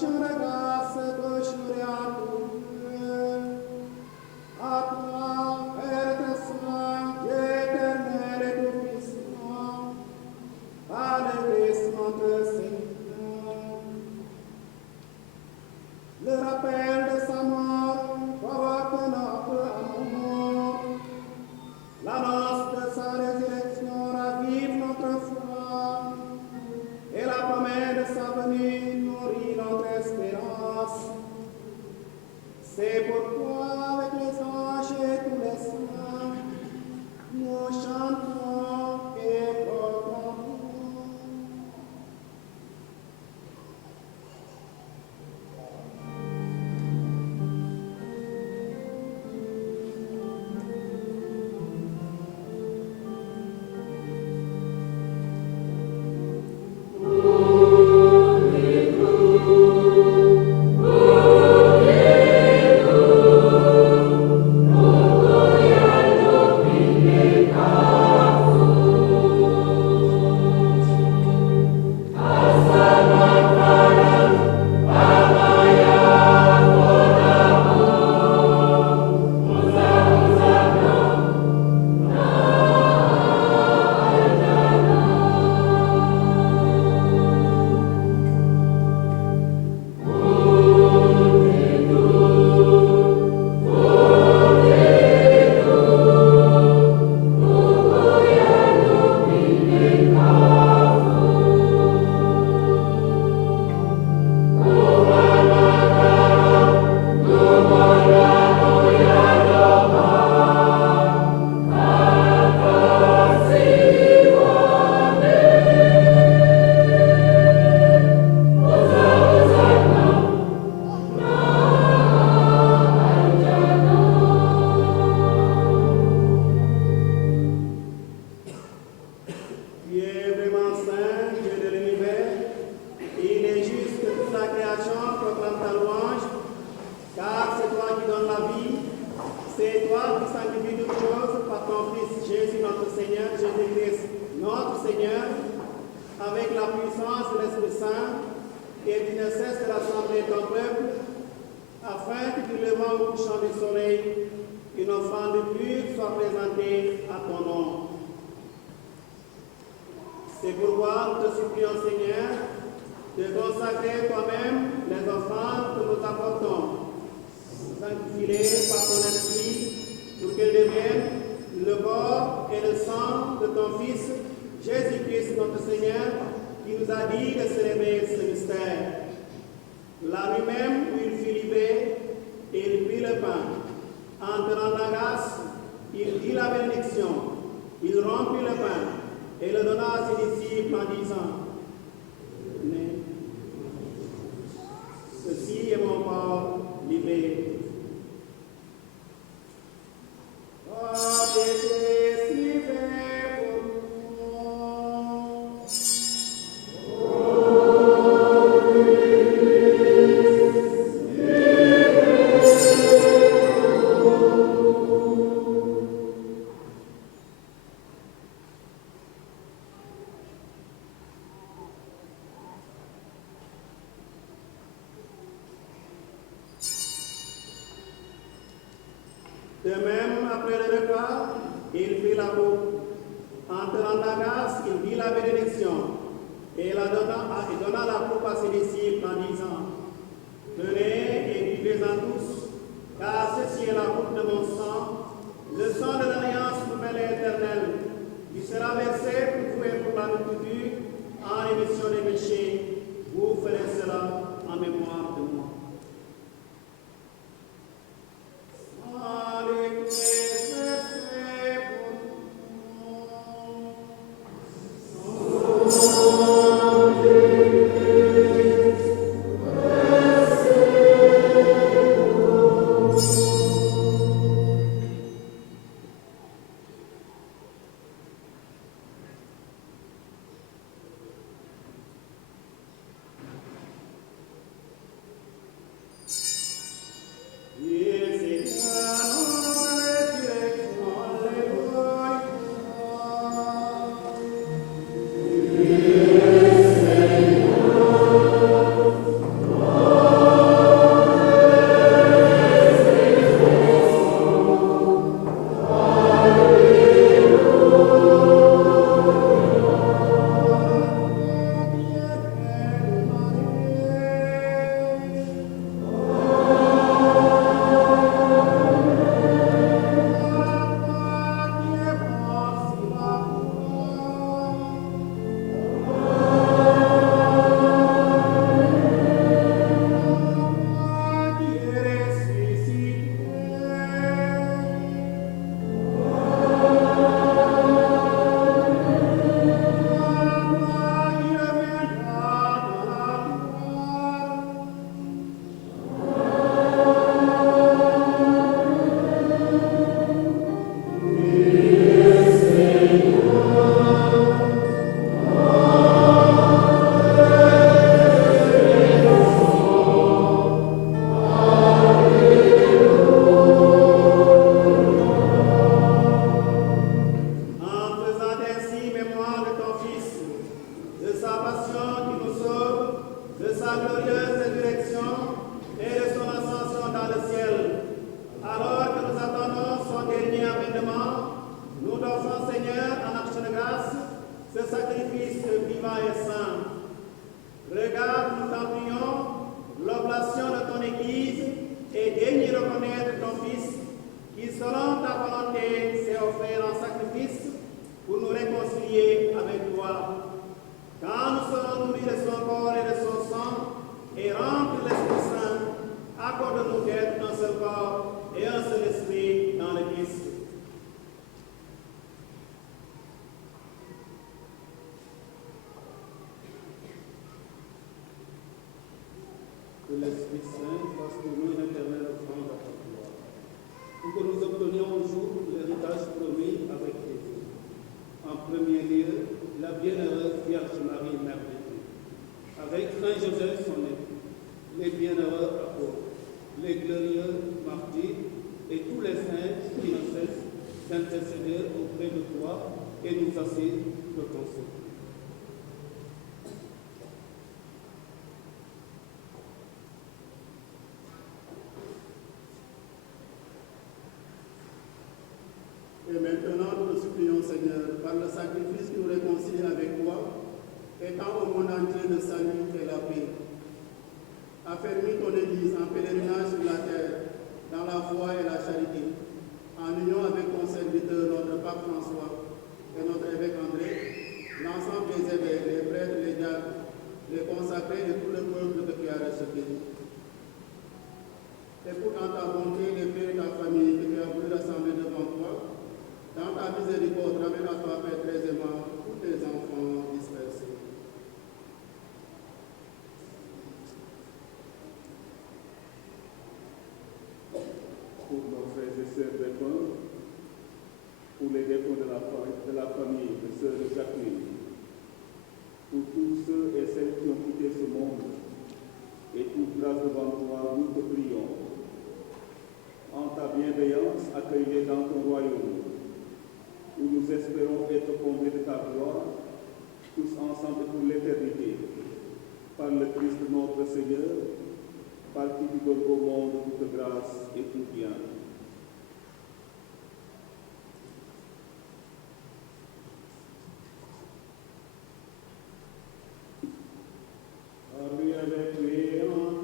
l'action de grâce que je ferai à Dieu. À toi, Père très saint, Dieu éternel et tout-puissant, par le Christ notre Seigneur. Le rappel de sa mort provoque notre amour. L'annonce de sa résurrection ravive notre foi. Et la promesse de sa venue nourrit notre espérance. C'est pourquoi, avec les anges et tous les saints, nous chantons et proclamons. C'est pourquoi nous te supplions, Seigneur, de consacrer toi-même les offrandes que nous t'apportons, sanctifie-les par ton esprit, pour qu'elles deviennent le corps et le sang de ton Fils, Jésus-Christ, notre Seigneur, qui nous a dit de célébrer ce mystère. La nuit même où il fut livré, il prit le pain. En te rendant grâce, il dit la bénédiction. Il rompit le pain et le donna à ses disciples en disant, tenez, ceci est mon corps livré. De même, après le repas, il prit la coupe. En te rendant grâce, il dit la bénédiction et donna la coupe à ses disciples en disant, tenez et buvez-en tous, car ceci est la coupe de mon sang, le sang de l'alliance nouvelle et éternelle, qui sera versé pour vous et pour la multitude en rémission des péchés. Vous ferez cela en mémoire de moi. Amen. qui selon ta volonté s'est offert en sacrifice pour nous réconcilier avec toi. Quand nous serons nourris de son corps et de son sang et remplis de l'Esprit Saint, accorde-nous d'être un seul corps et un seul esprit dans le Christ. Que l'Esprit Saint fasse pour nous une éternelle offrande à ta gloire, pour que nous obtenions un jour l'héritage promis avec Jésus. En premier lieu, la bienheureuse Vierge Marie, Mère de Dieu, avec Saint Joseph, son époux, les bienheureux apôtres, les glorieux martyrs et tous les saints qui ne cessent d'intercéder auprès de toi et nous assurent de ton secours. Et maintenant, nous te supplions, Seigneur, par le sacrifice qui nous réconcilie avec toi, étends au monde entier le salut et la paix. Affermis ton Église en pèlerinage sur la terre, dans la foi et la charité, en union avec ton serviteur, notre pape François, et notre évêque André, l'ensemble des évêques, les prêtres, les diacres, les consacrés et tout le peuple que tu as racheté. Et pour dans ta bonté, les pères et ta famille que tu as voulu rassembler devant toi, dans ta miséricorde, ramène à toi, Père très aimant, tous tes enfants dispersés. Pour nos frères et sœurs défunts, pour les défunts de la famille de sœur Jacqueline, pour tous ceux et celles qui ont quitté ce monde, et toute grâce devant toi, nous te prions. En ta bienveillance, accueille-les dans ton royaume, où nous espérons être comblés de ta gloire, tous ensemble pour l'éternité, par le Christ notre Seigneur, par qui tu donnes au monde toute grâce et tout bien. Avec lui en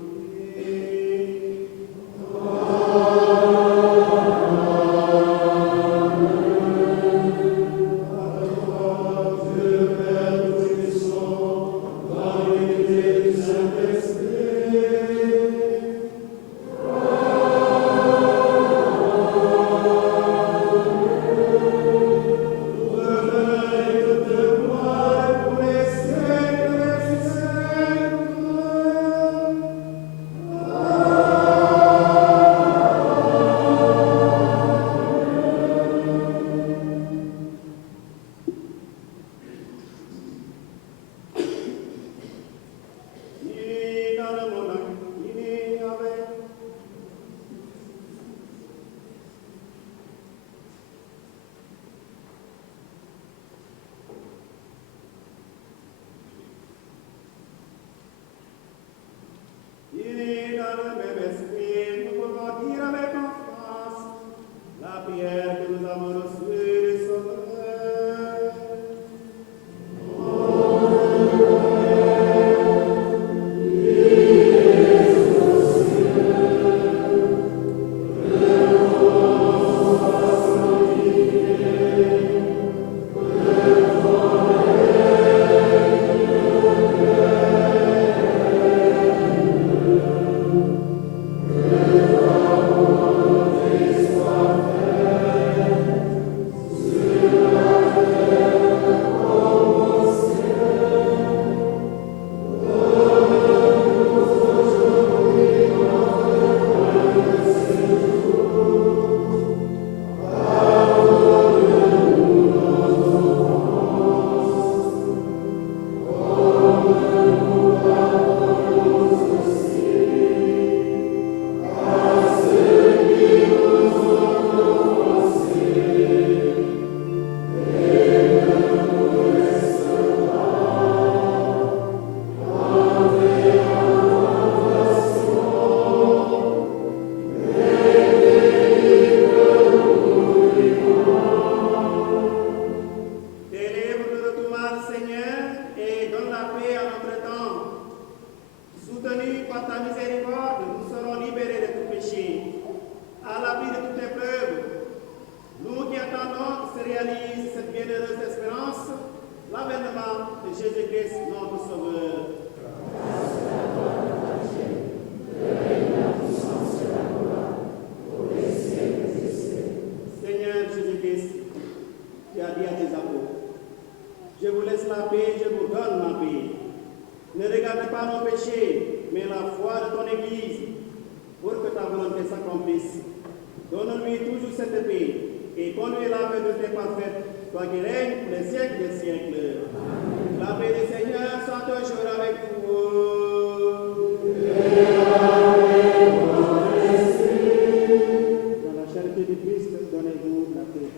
Amen. Jésus-Christ, notre Sauveur. Seigneur Jésus-Christ, tu as dit à tes apôtres, je vous laisse la paix, je vous donne ma paix. Ne regarde pas nos péchés, mais la foi de ton Église, pour que ta volonté s'accomplisse. Donne-lui toujours cette paix et conduis-la vers de tes parfaite, toi qui règnes pour les siècles des siècles. La paix du Seigneur soit toujours avec vous. Dans la charité du Christ, donnez-vous la paix.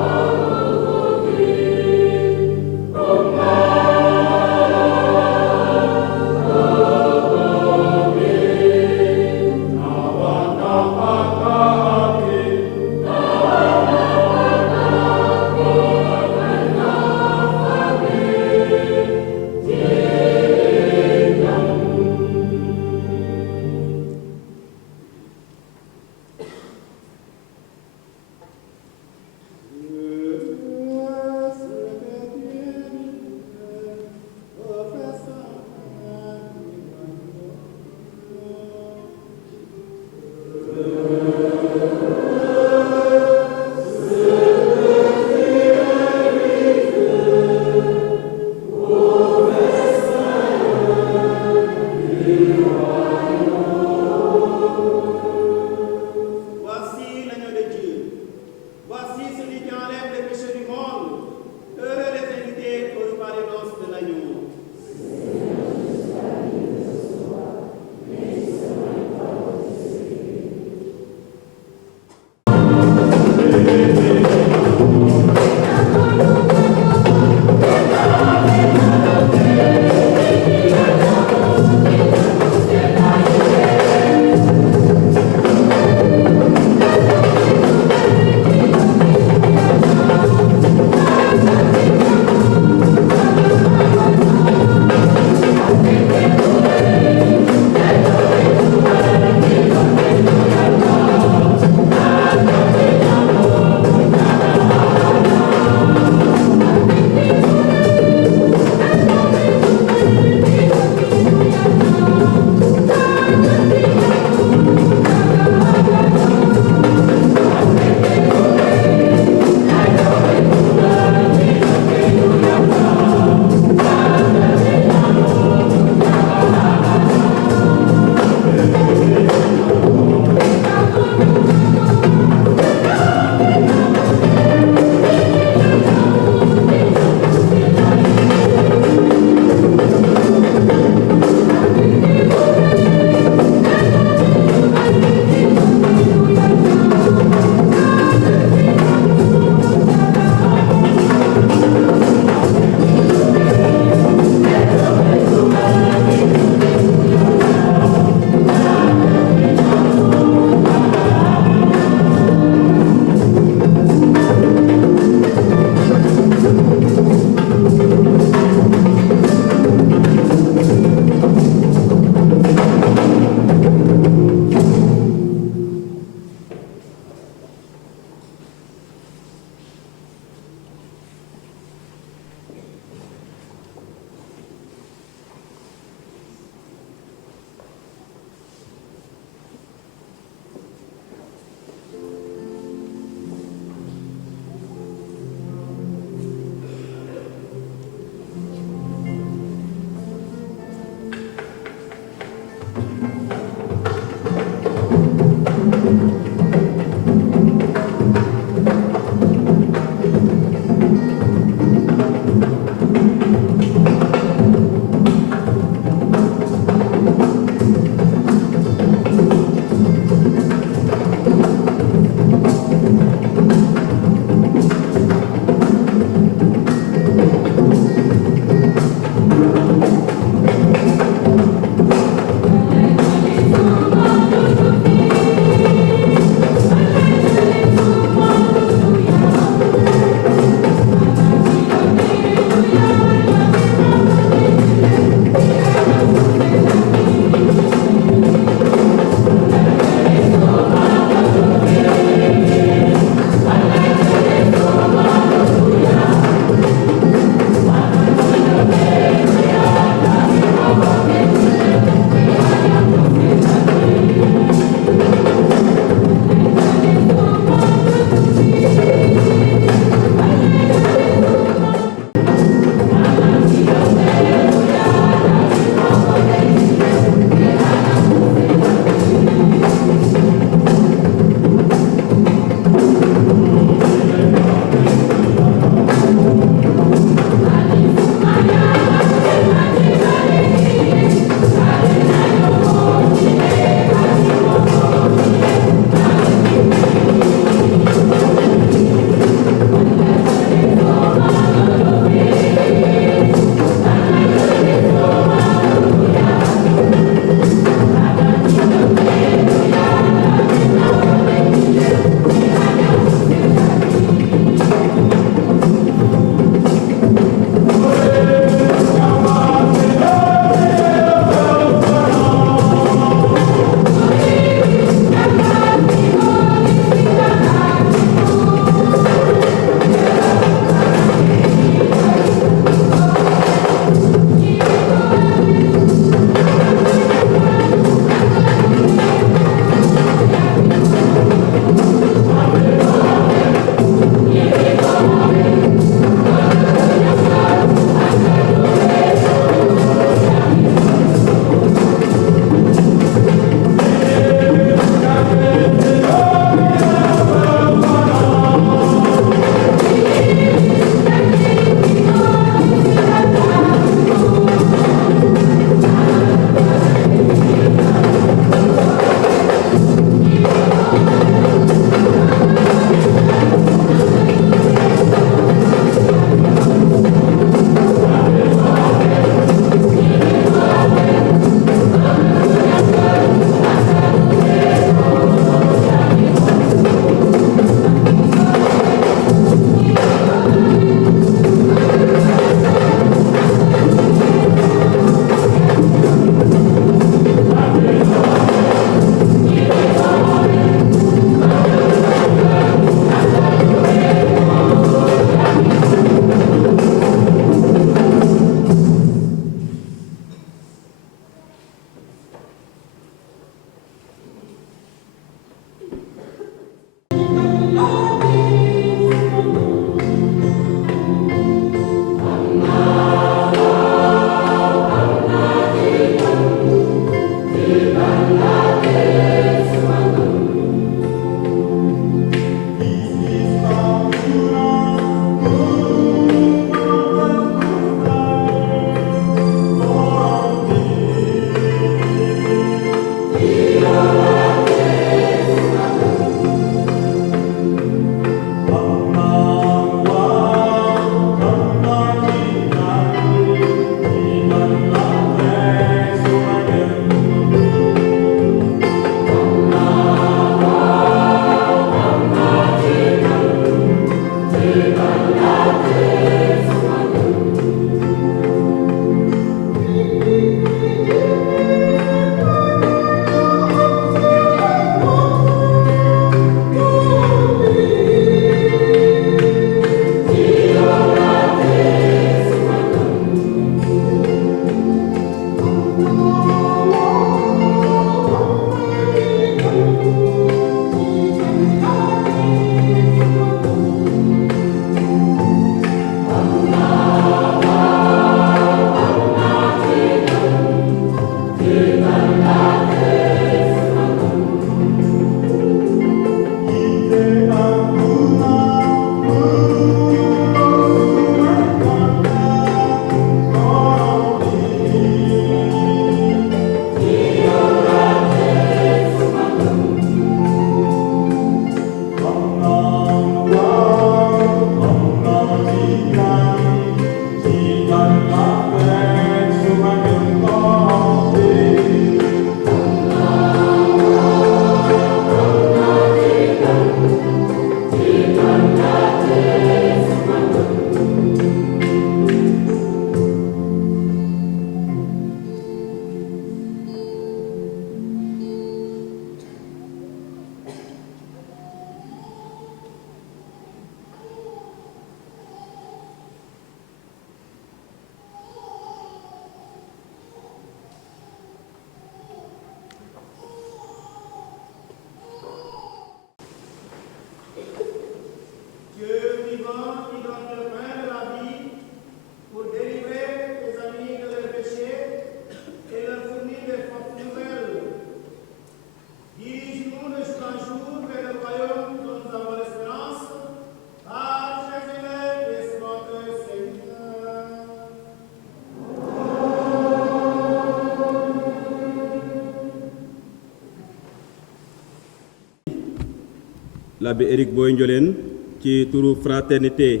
l'abbé Éric Boy Ndiolène ci turu fraternité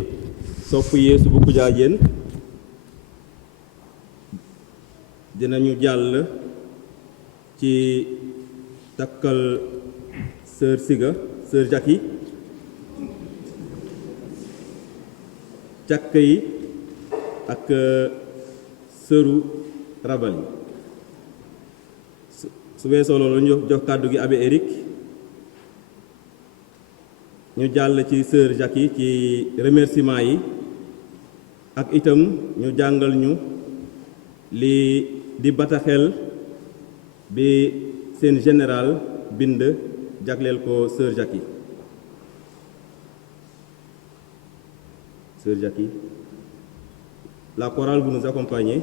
Sopp Yeesu bu Koudiadiène dinañu jàll ci takkal sœur Siga sœur Jackie càkk yi ak sëru rabal yi su weesoo loolu ñu jox kàddu gi abbé Éric ñu jàll ci sœur Jackie ci remerciement yi ak itam ñu jàngal ñu li di bataxel bi seen général bind jagleel ko sœur Jackie. Sœur Jackie, la chorale vous nous accompagnez.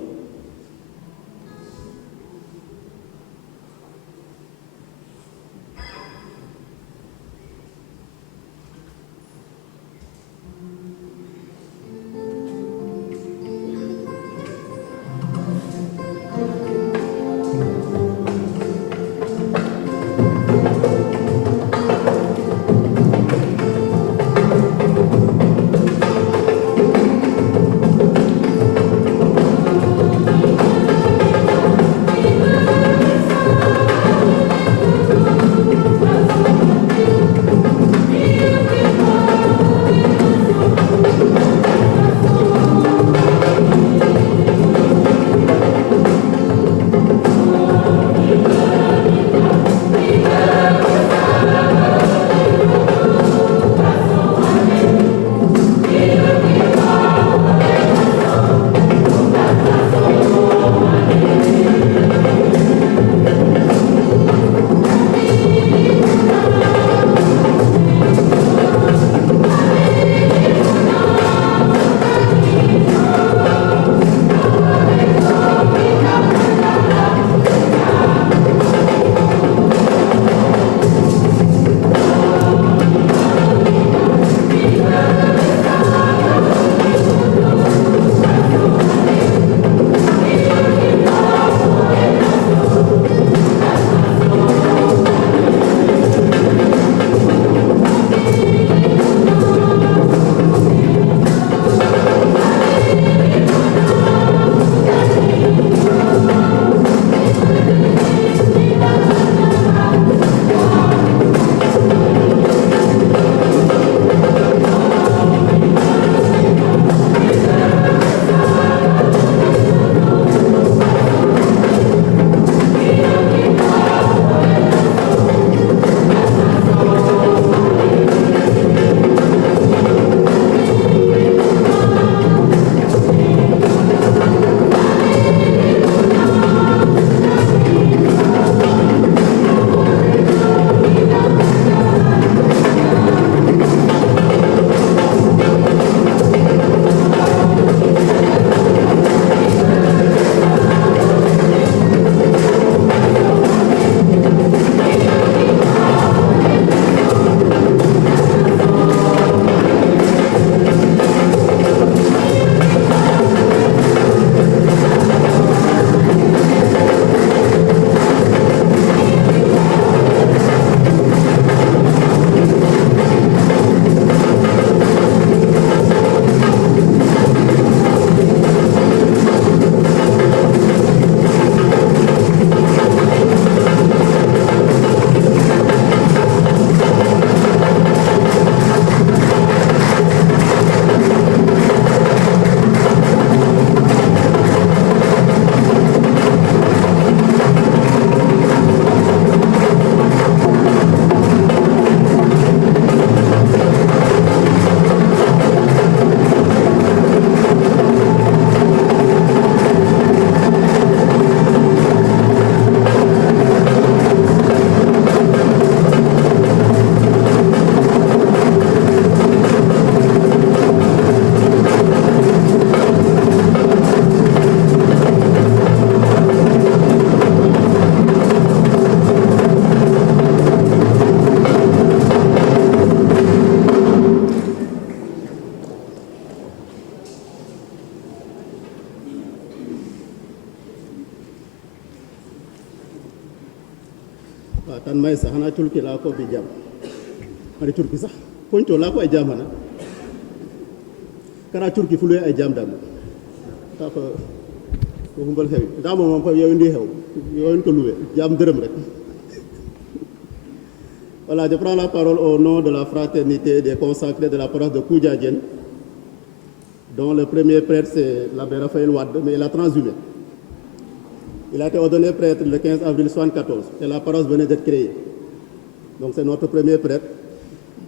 tan may sa xanaa culki laa ko bi jam mari turki sax ponco la ko ay jamana kana turki fu ay jam dam ta fa ko humbal xew da mom fa yow ndi xew yow ko loué jam deureum rek. Voilà, je prends la parole au nom de la fraternité des consacrés de la paroisse de Koudjadjen, dont le premier prêtre c'est l'abbé Raphaël Wade, mais il a transhumé. Il a été ordonné prêtre le 15 avril 1974 et la paroisse venait d'être créée. Donc c'est notre premier prêtre.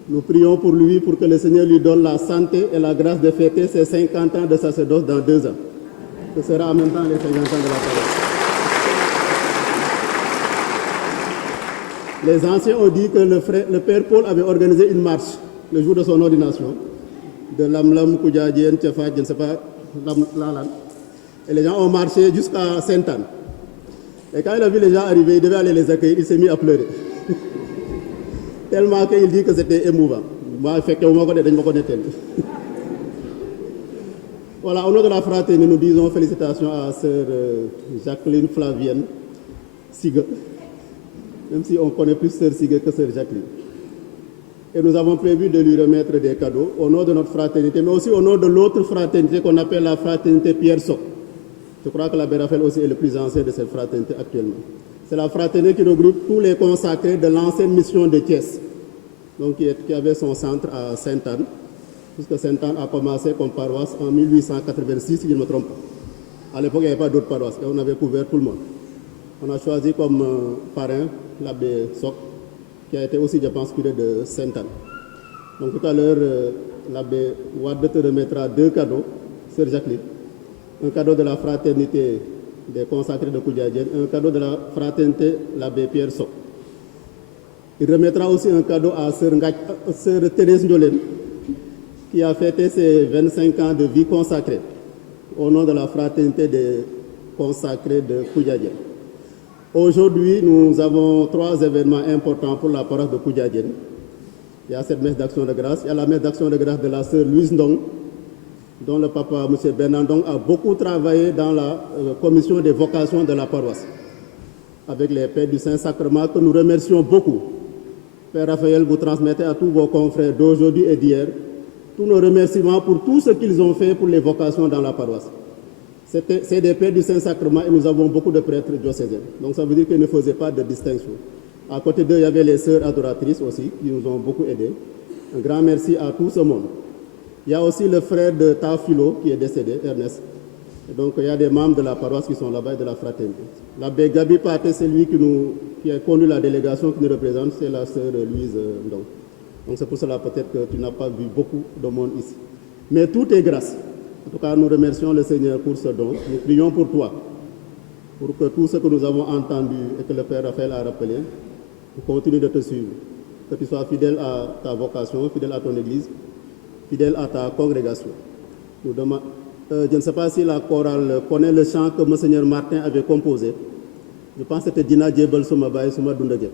Nous prions pour lui, pour que le Seigneur lui donne la santé et la grâce de fêter ses 50 ans de sacerdoce dans 2 ans. Ce sera en même temps les 50 ans de la paroisse. Les anciens ont dit que le père Paul avait organisé une marche le jour de son ordination, de Lamlam, Koudjadjen, Tchefat, je ne sais pas, Lalan. Et les gens ont marché jusqu'à Sainte-Anne. Et quand il a vu les gens arriver, il devait aller les accueillir, il s'est mis à pleurer. Tellement qu'il dit que c'était émouvant. Moi, effectivement, je ne connais pas. Voilà, au nom de la fraternité, nous disons félicitations à sœur Jacqueline Flavienne Sigue. Même si on connaît plus sœur Sigue que sœur Jacqueline. Et nous avons prévu de lui remettre des cadeaux au nom de notre fraternité, mais aussi au nom de l'autre fraternité qu'on appelle la fraternité Pierre Soc. Je crois que l'abbé Raphaël aussi est le plus ancien de cette fraternité actuellement. C'est la fraternité qui regroupe tous les consacrés de l'ancienne mission de Thiès, donc qui avait son centre à Sainte-Anne, puisque Sainte-Anne a commencé comme paroisse en 1886, si je ne me trompe pas. À l'époque, il n'y avait pas d'autres paroisses et on avait couvert tout le monde. On a choisi comme parrain l'abbé Soc, qui a été aussi, je pense, curé de Sainte-Anne. Donc tout à l'heure, l'abbé Wade te remettra 2 cadeaux, sœur Jacqueline. Un cadeau de la fraternité des consacrés de Koudjadjen, un cadeau de la fraternité l'abbé Pierre Soc. Il remettra aussi un cadeau à sœur Thérèse Ndiolen, qui a fêté ses 25 ans de vie consacrée au nom de la fraternité des consacrés de Koudjadjen. Aujourd'hui, nous avons 3 événements importants pour la paroisse de Koudjadjen. Il y a cette messe d'action de grâce, il y a la messe d'action de grâce de la sœur Louise Ndong, dont le papa, M. Bernard Ndong, a beaucoup travaillé dans la commission des vocations de la paroisse, avec les pères du Saint-Sacrement, que nous remercions beaucoup. Père Raphaël, vous transmettez à tous vos confrères d'aujourd'hui et d'hier tous nos remerciements pour tout ce qu'ils ont fait pour les vocations dans la paroisse. C'est des pères du Saint-Sacrement et nous avons beaucoup de prêtres diocésains. Donc ça veut dire qu'ils ne faisaient pas de distinction. À côté d'eux, il y avait les sœurs adoratrices aussi, qui nous ont beaucoup aidés. Un grand merci à tout ce monde. Il y a aussi le frère de Tafilo qui est décédé, Ernest. Et donc il y a des membres de la paroisse qui sont là-bas et de la fraternité. L'abbé Gabi Paté, c'est lui qui a conduit la délégation qui nous représente, c'est la sœur Louise Ndong. Donc c'est pour cela peut-être que tu n'as pas vu beaucoup de monde ici. Mais tout est grâce. En tout cas, nous remercions le Seigneur pour ce don. Nous prions pour toi, pour que tout ce que nous avons entendu et que le Père Raphaël a rappelé, continue de te suivre. Que tu sois fidèle à ta vocation, fidèle à ton Église, fidèle à ta congrégation. Je ne sais pas si la chorale connaît le chant que Monseigneur Martin avait composé. Je pense que c'était Dina Djebel Soumabay Souma Dundadje.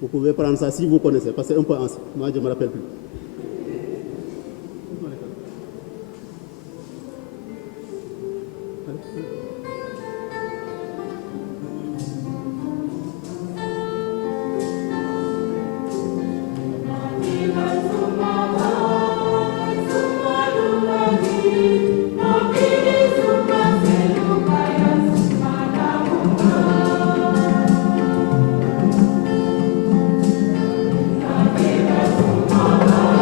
Vous pouvez prendre ça si vous connaissez, parce que c'est un peu ancien. Moi, je ne me rappelle plus. Amen.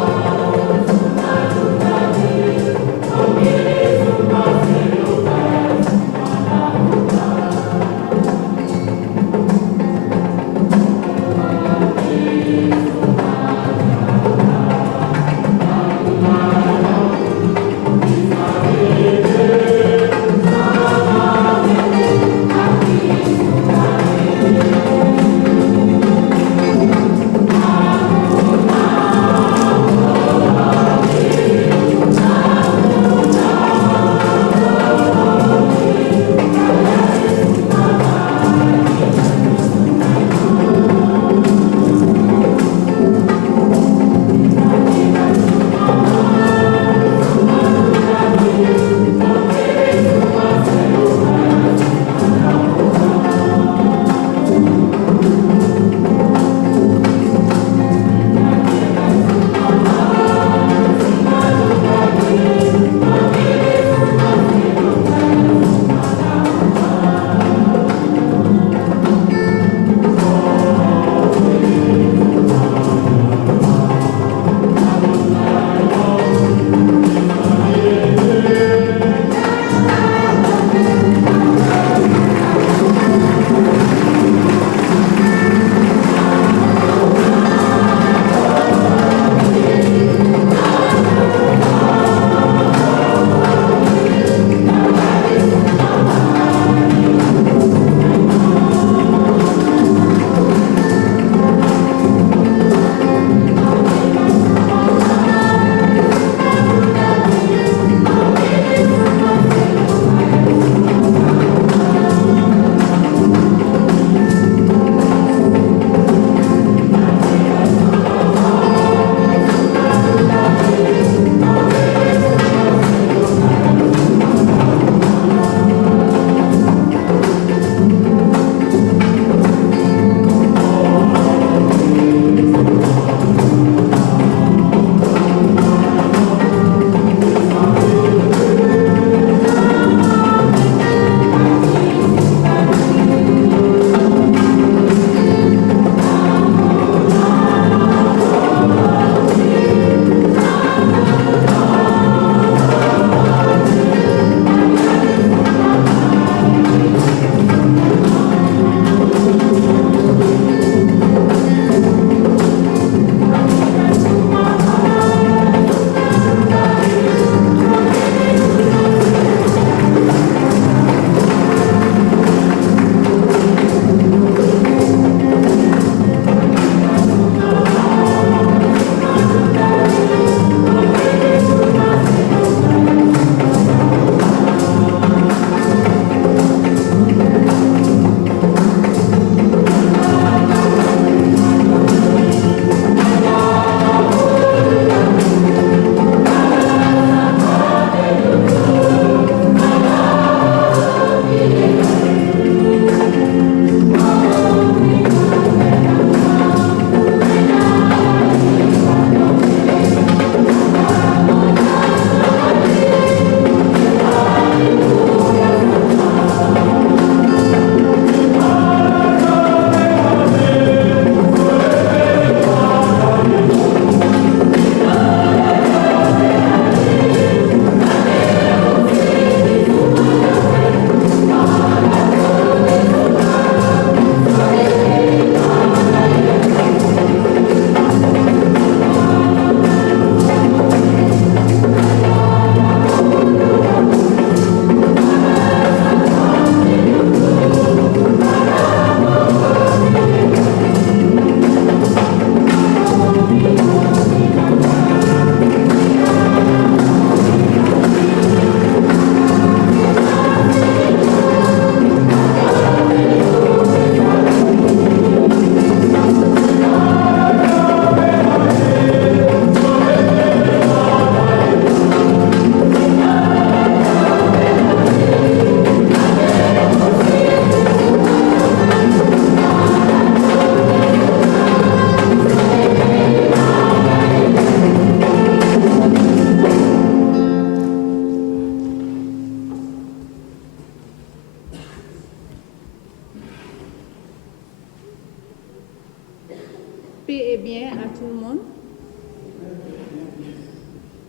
bien à tout le monde.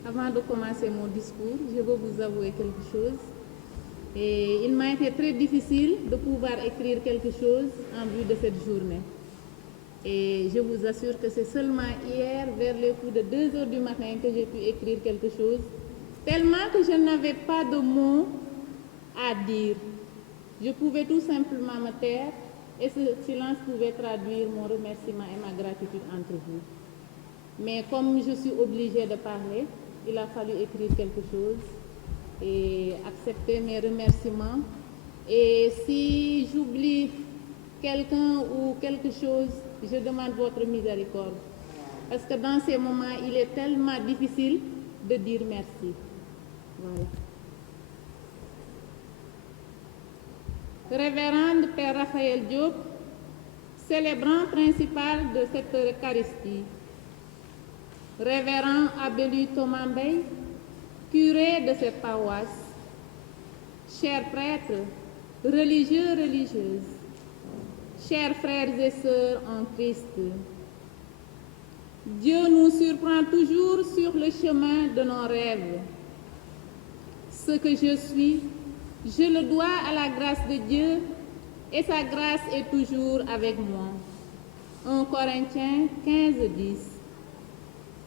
Avant de commencer mon discours, je veux vous avouer quelque chose. Et il m'a été très difficile de pouvoir écrire quelque chose en vue de cette journée. Et je vous assure que c'est seulement hier, vers les coups de 2 heures du matin, que j'ai pu écrire quelque chose, tellement que je n'avais pas de mots à dire. Je pouvais tout simplement me taire et ce silence pouvait traduire mon remerciement et ma gratitude entre vous. Mais comme je suis obligée de parler, il a fallu écrire quelque chose et accepter mes remerciements. Et si j'oublie quelqu'un ou quelque chose, je demande votre miséricorde. Parce que dans ces moments, il est tellement difficile de dire merci. Voilà. Révérende Père Raphaël Diop, célébrant principal de cette Eucharistie. Révérend Abelu Thomas Bey, curé de cette paroisse. Chers prêtres, religieux, religieuses, chers frères et sœurs en Christ, Dieu nous surprend toujours sur le chemin de nos rêves. Ce que je suis, je le dois à la grâce de Dieu et sa grâce est toujours avec moi. 1 Corinthiens 15:10.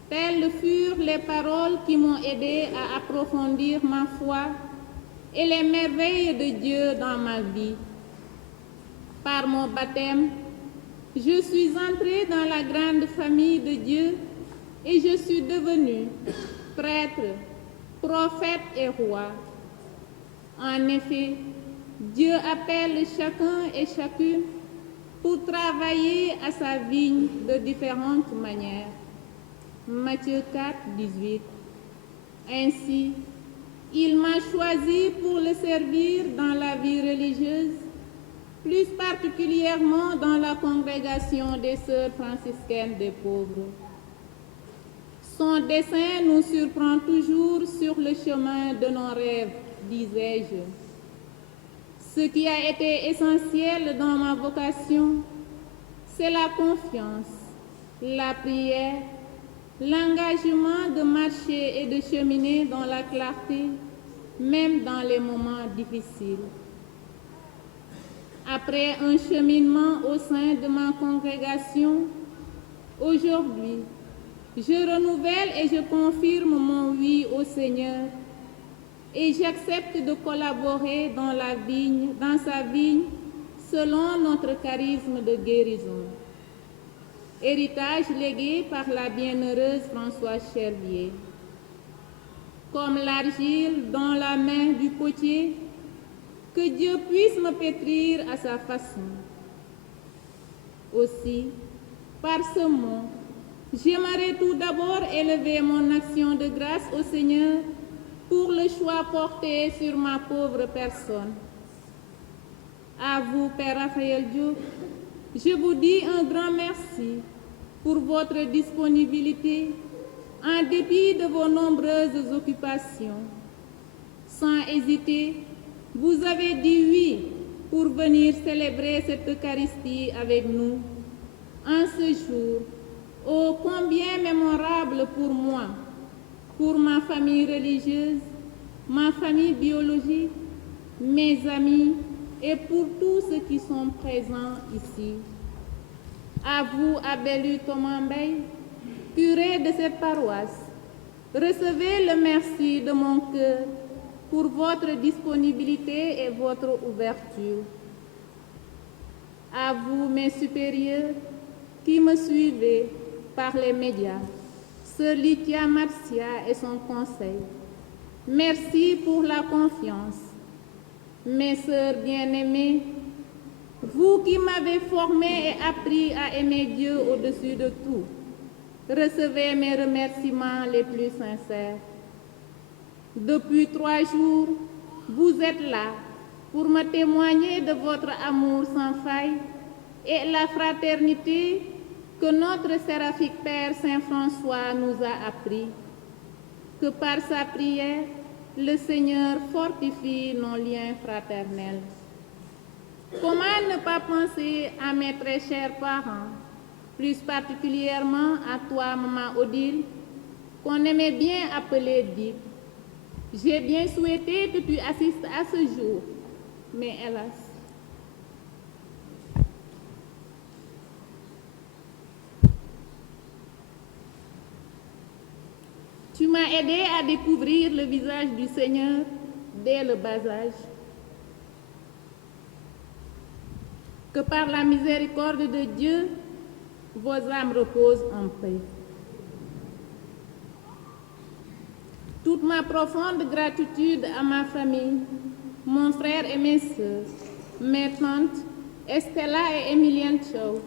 Telles furent les paroles qui m'ont aidé à approfondir ma foi et les merveilles de Dieu dans ma vie. Par mon baptême, je suis entrée dans la grande famille de Dieu et je suis devenue prêtre, prophète et roi. En effet, Dieu appelle chacun et chacune pour travailler à sa vigne de différentes manières. Matthieu 4:18. Ainsi, il m'a choisi pour le servir dans la vie religieuse, plus particulièrement dans la congrégation des sœurs franciscaines des pauvres. Son dessein nous surprend toujours sur le chemin de nos rêves, disais-je. Ce qui a été essentiel dans ma vocation, c'est la confiance, la prière, l'engagement de marcher et de cheminer dans la clarté, même dans les moments difficiles. Après un cheminement au sein de ma congrégation, aujourd'hui, je renouvelle et je confirme mon oui au Seigneur et j'accepte de collaborer dans sa vigne, selon notre charisme de guérison. Héritage légué par la bienheureuse Françoise Chervier. Comme l'argile dans la main du potier, que Dieu puisse me pétrir à sa façon. Aussi, par ce mot, j'aimerais tout d'abord élever mon action de grâce au Seigneur pour le choix porté sur ma pauvre personne. À vous, Père Raphaël Diop, je vous dis un grand merci pour votre disponibilité en dépit de vos nombreuses occupations. Sans hésiter, vous avez dit oui pour venir célébrer cette Eucharistie avec nous en ce jour ô combien mémorable pour moi, pour ma famille religieuse, ma famille biologique, mes amis et pour tous ceux qui sont présents ici. À vous, Abelu Thomas Bey, curé de cette paroisse, recevez le merci de mon cœur pour votre disponibilité et votre ouverture. À vous, mes supérieurs, qui me suivez par les médias, Sœur Lydia Marcia et son conseil, merci pour la confiance. Mes sœurs bien-aimées, vous qui m'avez formé et appris à aimer Dieu au-dessus de tout, recevez mes remerciements les plus sincères. Depuis 3 jours, vous êtes là pour me témoigner de votre amour sans faille et la fraternité que notre séraphique Père Saint François nous a appris. Que par sa prière, le Seigneur fortifie nos liens fraternels. Comment ne pas penser à mes très chers parents, plus particulièrement à toi, maman Odile, qu'on aimait bien appeler Dip. J'ai bien souhaité que tu assistes à ce jour, mais hélas. Tu m'as aidé à découvrir le visage du Seigneur dès le bas âge. Que par la miséricorde de Dieu, vos âmes reposent en paix. Toute ma profonde gratitude à ma famille, mon frère et mes sœurs, mes tantes, Estella et Emilienne Chow,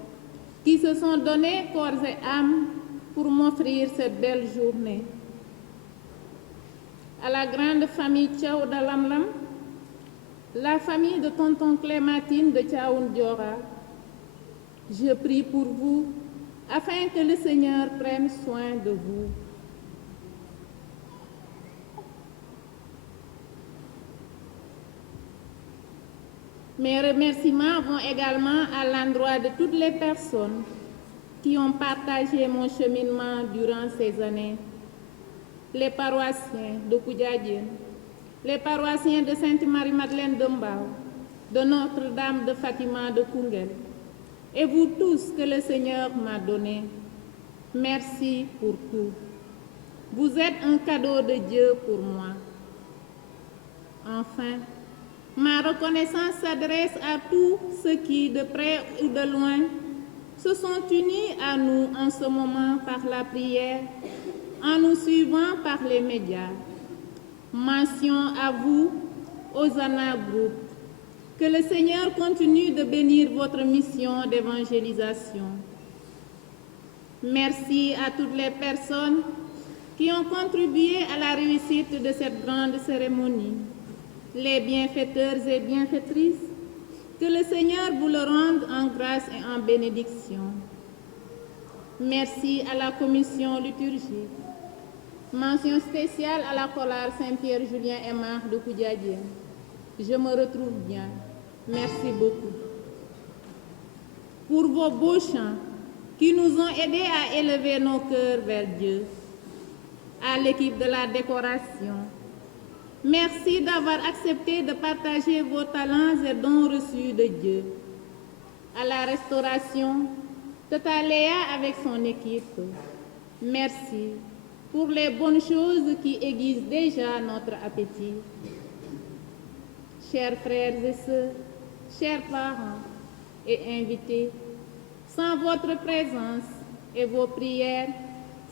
qui se sont donnés corps et âme pour m'offrir cette belle journée. À la grande famille Chow d'Alamlam, la famille de tonton Clématine de Tchaoun Diora, je prie pour vous afin que le Seigneur prenne soin de vous. Mes remerciements vont également à l'endroit de toutes les personnes qui ont partagé mon cheminement durant ces années. Les paroissiens de Koudjadien, les paroissiens de Sainte-Marie-Madeleine de Mbao, de Notre-Dame de Fatima de Koungheul, et vous tous que le Seigneur m'a donné. Merci pour tout. Vous êtes un cadeau de Dieu pour moi. Enfin, ma reconnaissance s'adresse à tous ceux qui, de près ou de loin, se sont unis à nous en ce moment par la prière, en nous suivant par les médias. Mention à vous, Hosanna Group. Que le Seigneur continue de bénir votre mission d'évangélisation. Merci à toutes les personnes qui ont contribué à la réussite de cette grande cérémonie. Les bienfaiteurs et bienfaitrices, que le Seigneur vous le rende en grâce et en bénédiction. Merci à la commission liturgique. Mention spéciale à la Collare Saint-Pierre Julien Aimar de Koudjadien. Je me retrouve bien. Merci beaucoup. Pour vos beaux chants qui nous ont aidés à élever nos cœurs vers Dieu. À l'équipe de la décoration, merci d'avoir accepté de partager vos talents et dons reçus de Dieu. À la restauration, Tata Léa avec son équipe, merci pour les bonnes choses qui aiguisent déjà notre appétit. Chers frères et sœurs, chers parents et invités, sans votre présence et vos prières,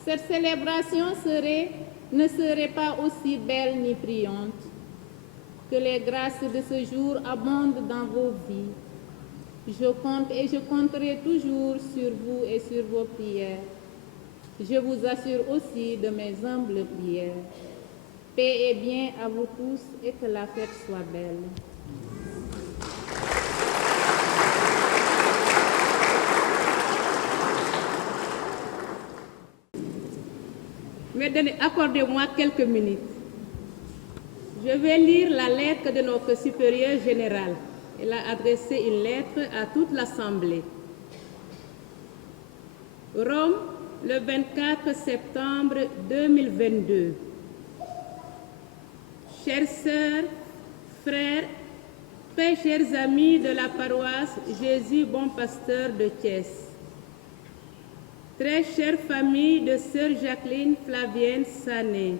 cette célébration ne serait pas aussi belle ni brillante. Que les grâces de ce jour abondent dans vos vies. Je compte et je compterai toujours sur vous et sur vos prières. Je vous assure aussi de mes humbles prières. Paix et bien à vous tous et que la fête soit belle. Mais accordez-moi quelques minutes. Je vais lire la lettre de notre supérieur général. Elle a adressé une lettre à toute l'Assemblée. Rome, le 24 septembre 2022. Chères sœurs, frères, très chers amis de la paroisse Jésus Bon Pasteur de Thiès. Très chère famille de sœur Jacqueline Flavienne Sané,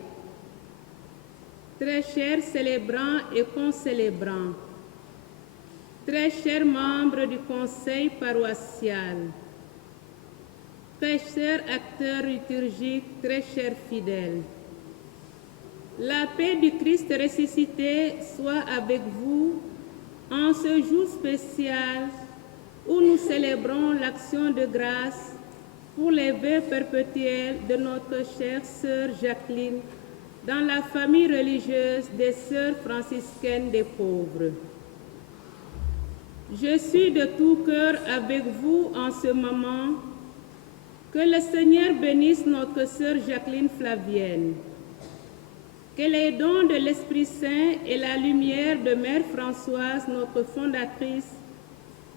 très chers célébrants et concélébrants, très chers membres du conseil paroissial, très chers acteurs liturgiques, très chers fidèles. La paix du Christ ressuscité soit avec vous en ce jour spécial où nous célébrons l'action de grâce pour les vœux perpétuels de notre chère sœur Jacqueline dans la famille religieuse des sœurs franciscaines des pauvres. Je suis de tout cœur avec vous en ce moment. Que le Seigneur bénisse notre sœur Jacqueline Flavienne. Que les dons de l'Esprit Saint et la lumière de Mère Françoise, notre fondatrice,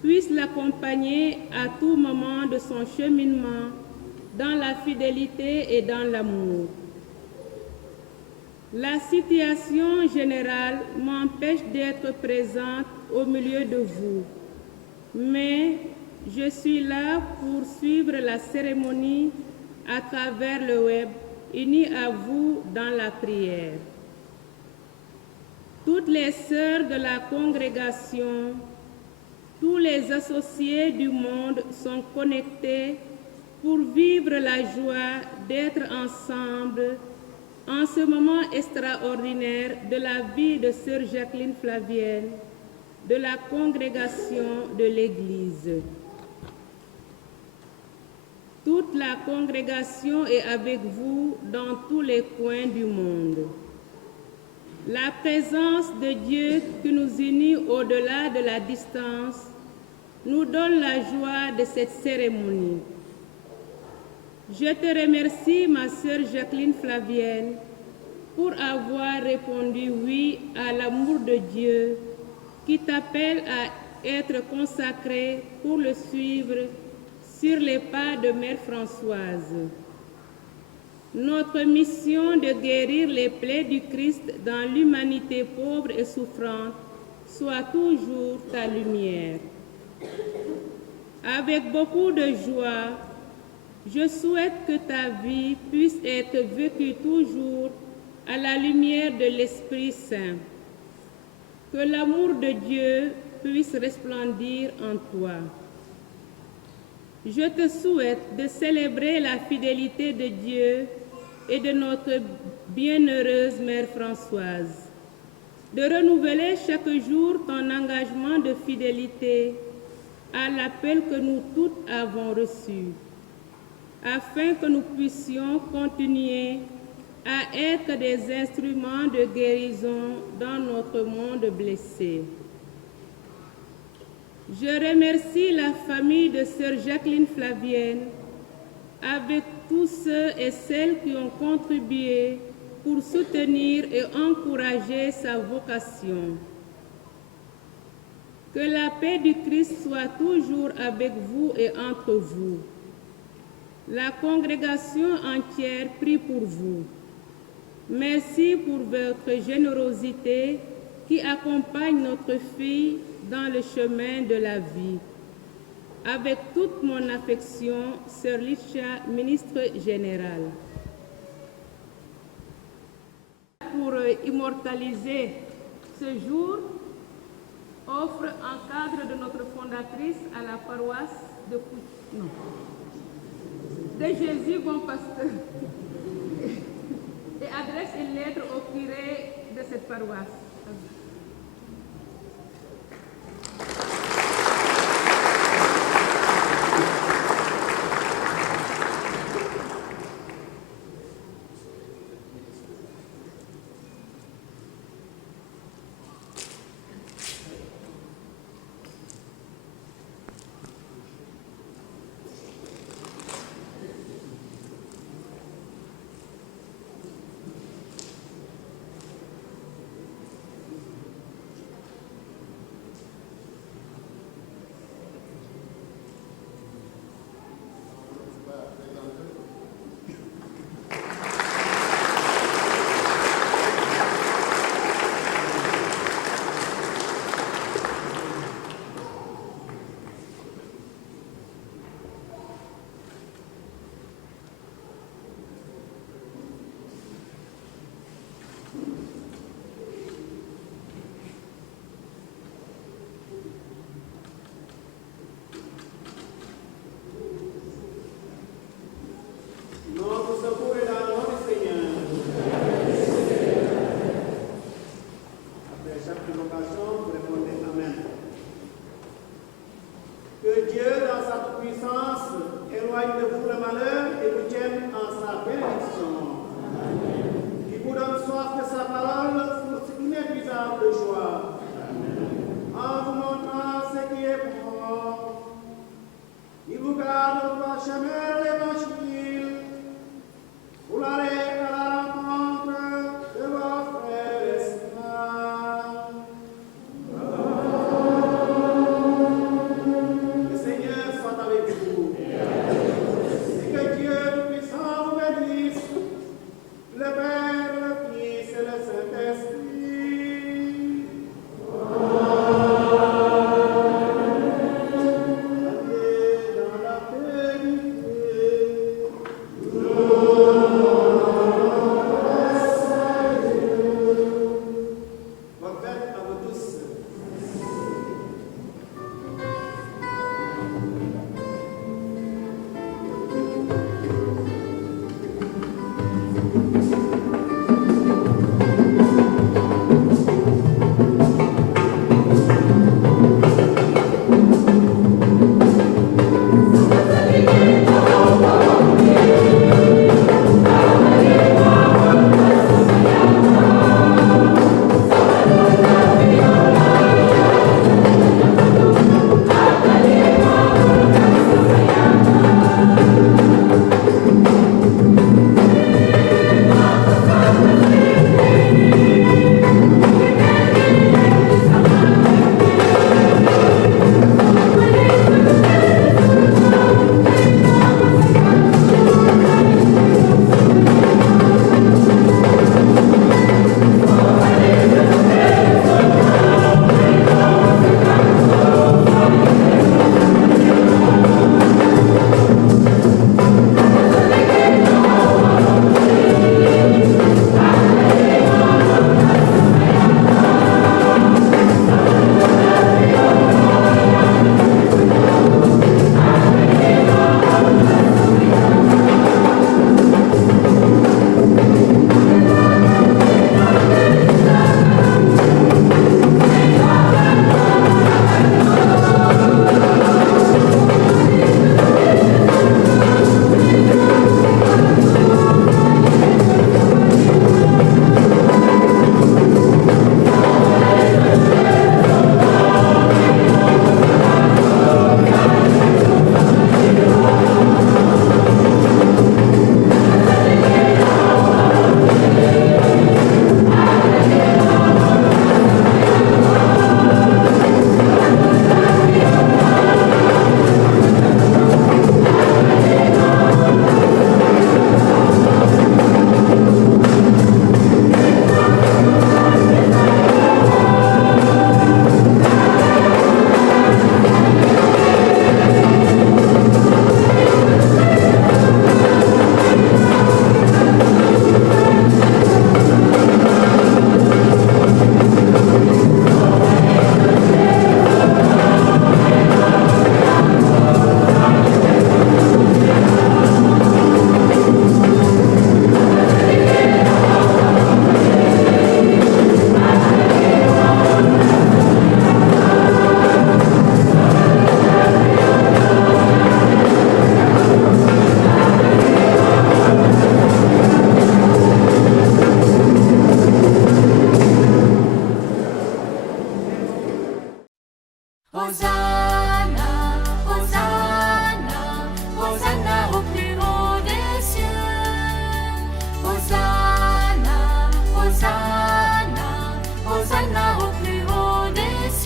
puisse l'accompagner à tout moment de son cheminement dans la fidélité et dans l'amour. La situation générale m'empêche d'être présente au milieu de vous, mais je suis là pour suivre la cérémonie à travers le web, unie à vous dans la prière. Toutes les sœurs de la congrégation, tous les associés du monde sont connectés pour vivre la joie d'être ensemble en ce moment extraordinaire de la vie de sœur Jacqueline Flavienne, de la congrégation de l'Église. Toute la congrégation est avec vous dans tous les coins du monde. La présence de Dieu qui nous unit au-delà de la distance nous donne la joie de cette cérémonie. Je te remercie, ma sœur Jacqueline Flavienne, pour avoir répondu oui à l'amour de Dieu qui t'appelle à être consacrée pour le suivre sur les pas de Mère Françoise. Notre mission de guérir les plaies du Christ dans l'humanité pauvre et souffrante soit toujours ta lumière. Avec beaucoup de joie, je souhaite que ta vie puisse être vécue toujours à la lumière de l'Esprit Saint. Que l'amour de Dieu puisse resplendir en toi. Je te souhaite de célébrer la fidélité de Dieu et de notre bienheureuse Mère Françoise, de renouveler chaque jour ton engagement de fidélité à l'appel que nous toutes avons reçu, afin que nous puissions continuer à être des instruments de guérison dans notre monde blessé. Je remercie la famille de sœur Jacqueline Flavienne, avec tous ceux et celles qui ont contribué pour soutenir et encourager sa vocation. Que la paix du Christ soit toujours avec vous et entre vous. La congrégation entière prie pour vous. Merci pour votre générosité qui accompagne notre fille dans le chemin de la vie. Avec toute mon affection, Sœur Licha, ministre générale. Pour immortaliser ce jour, offre un cadre de notre fondatrice à la paroisse de Jésus Bon Pasteur et adresse une lettre au curé de cette paroisse.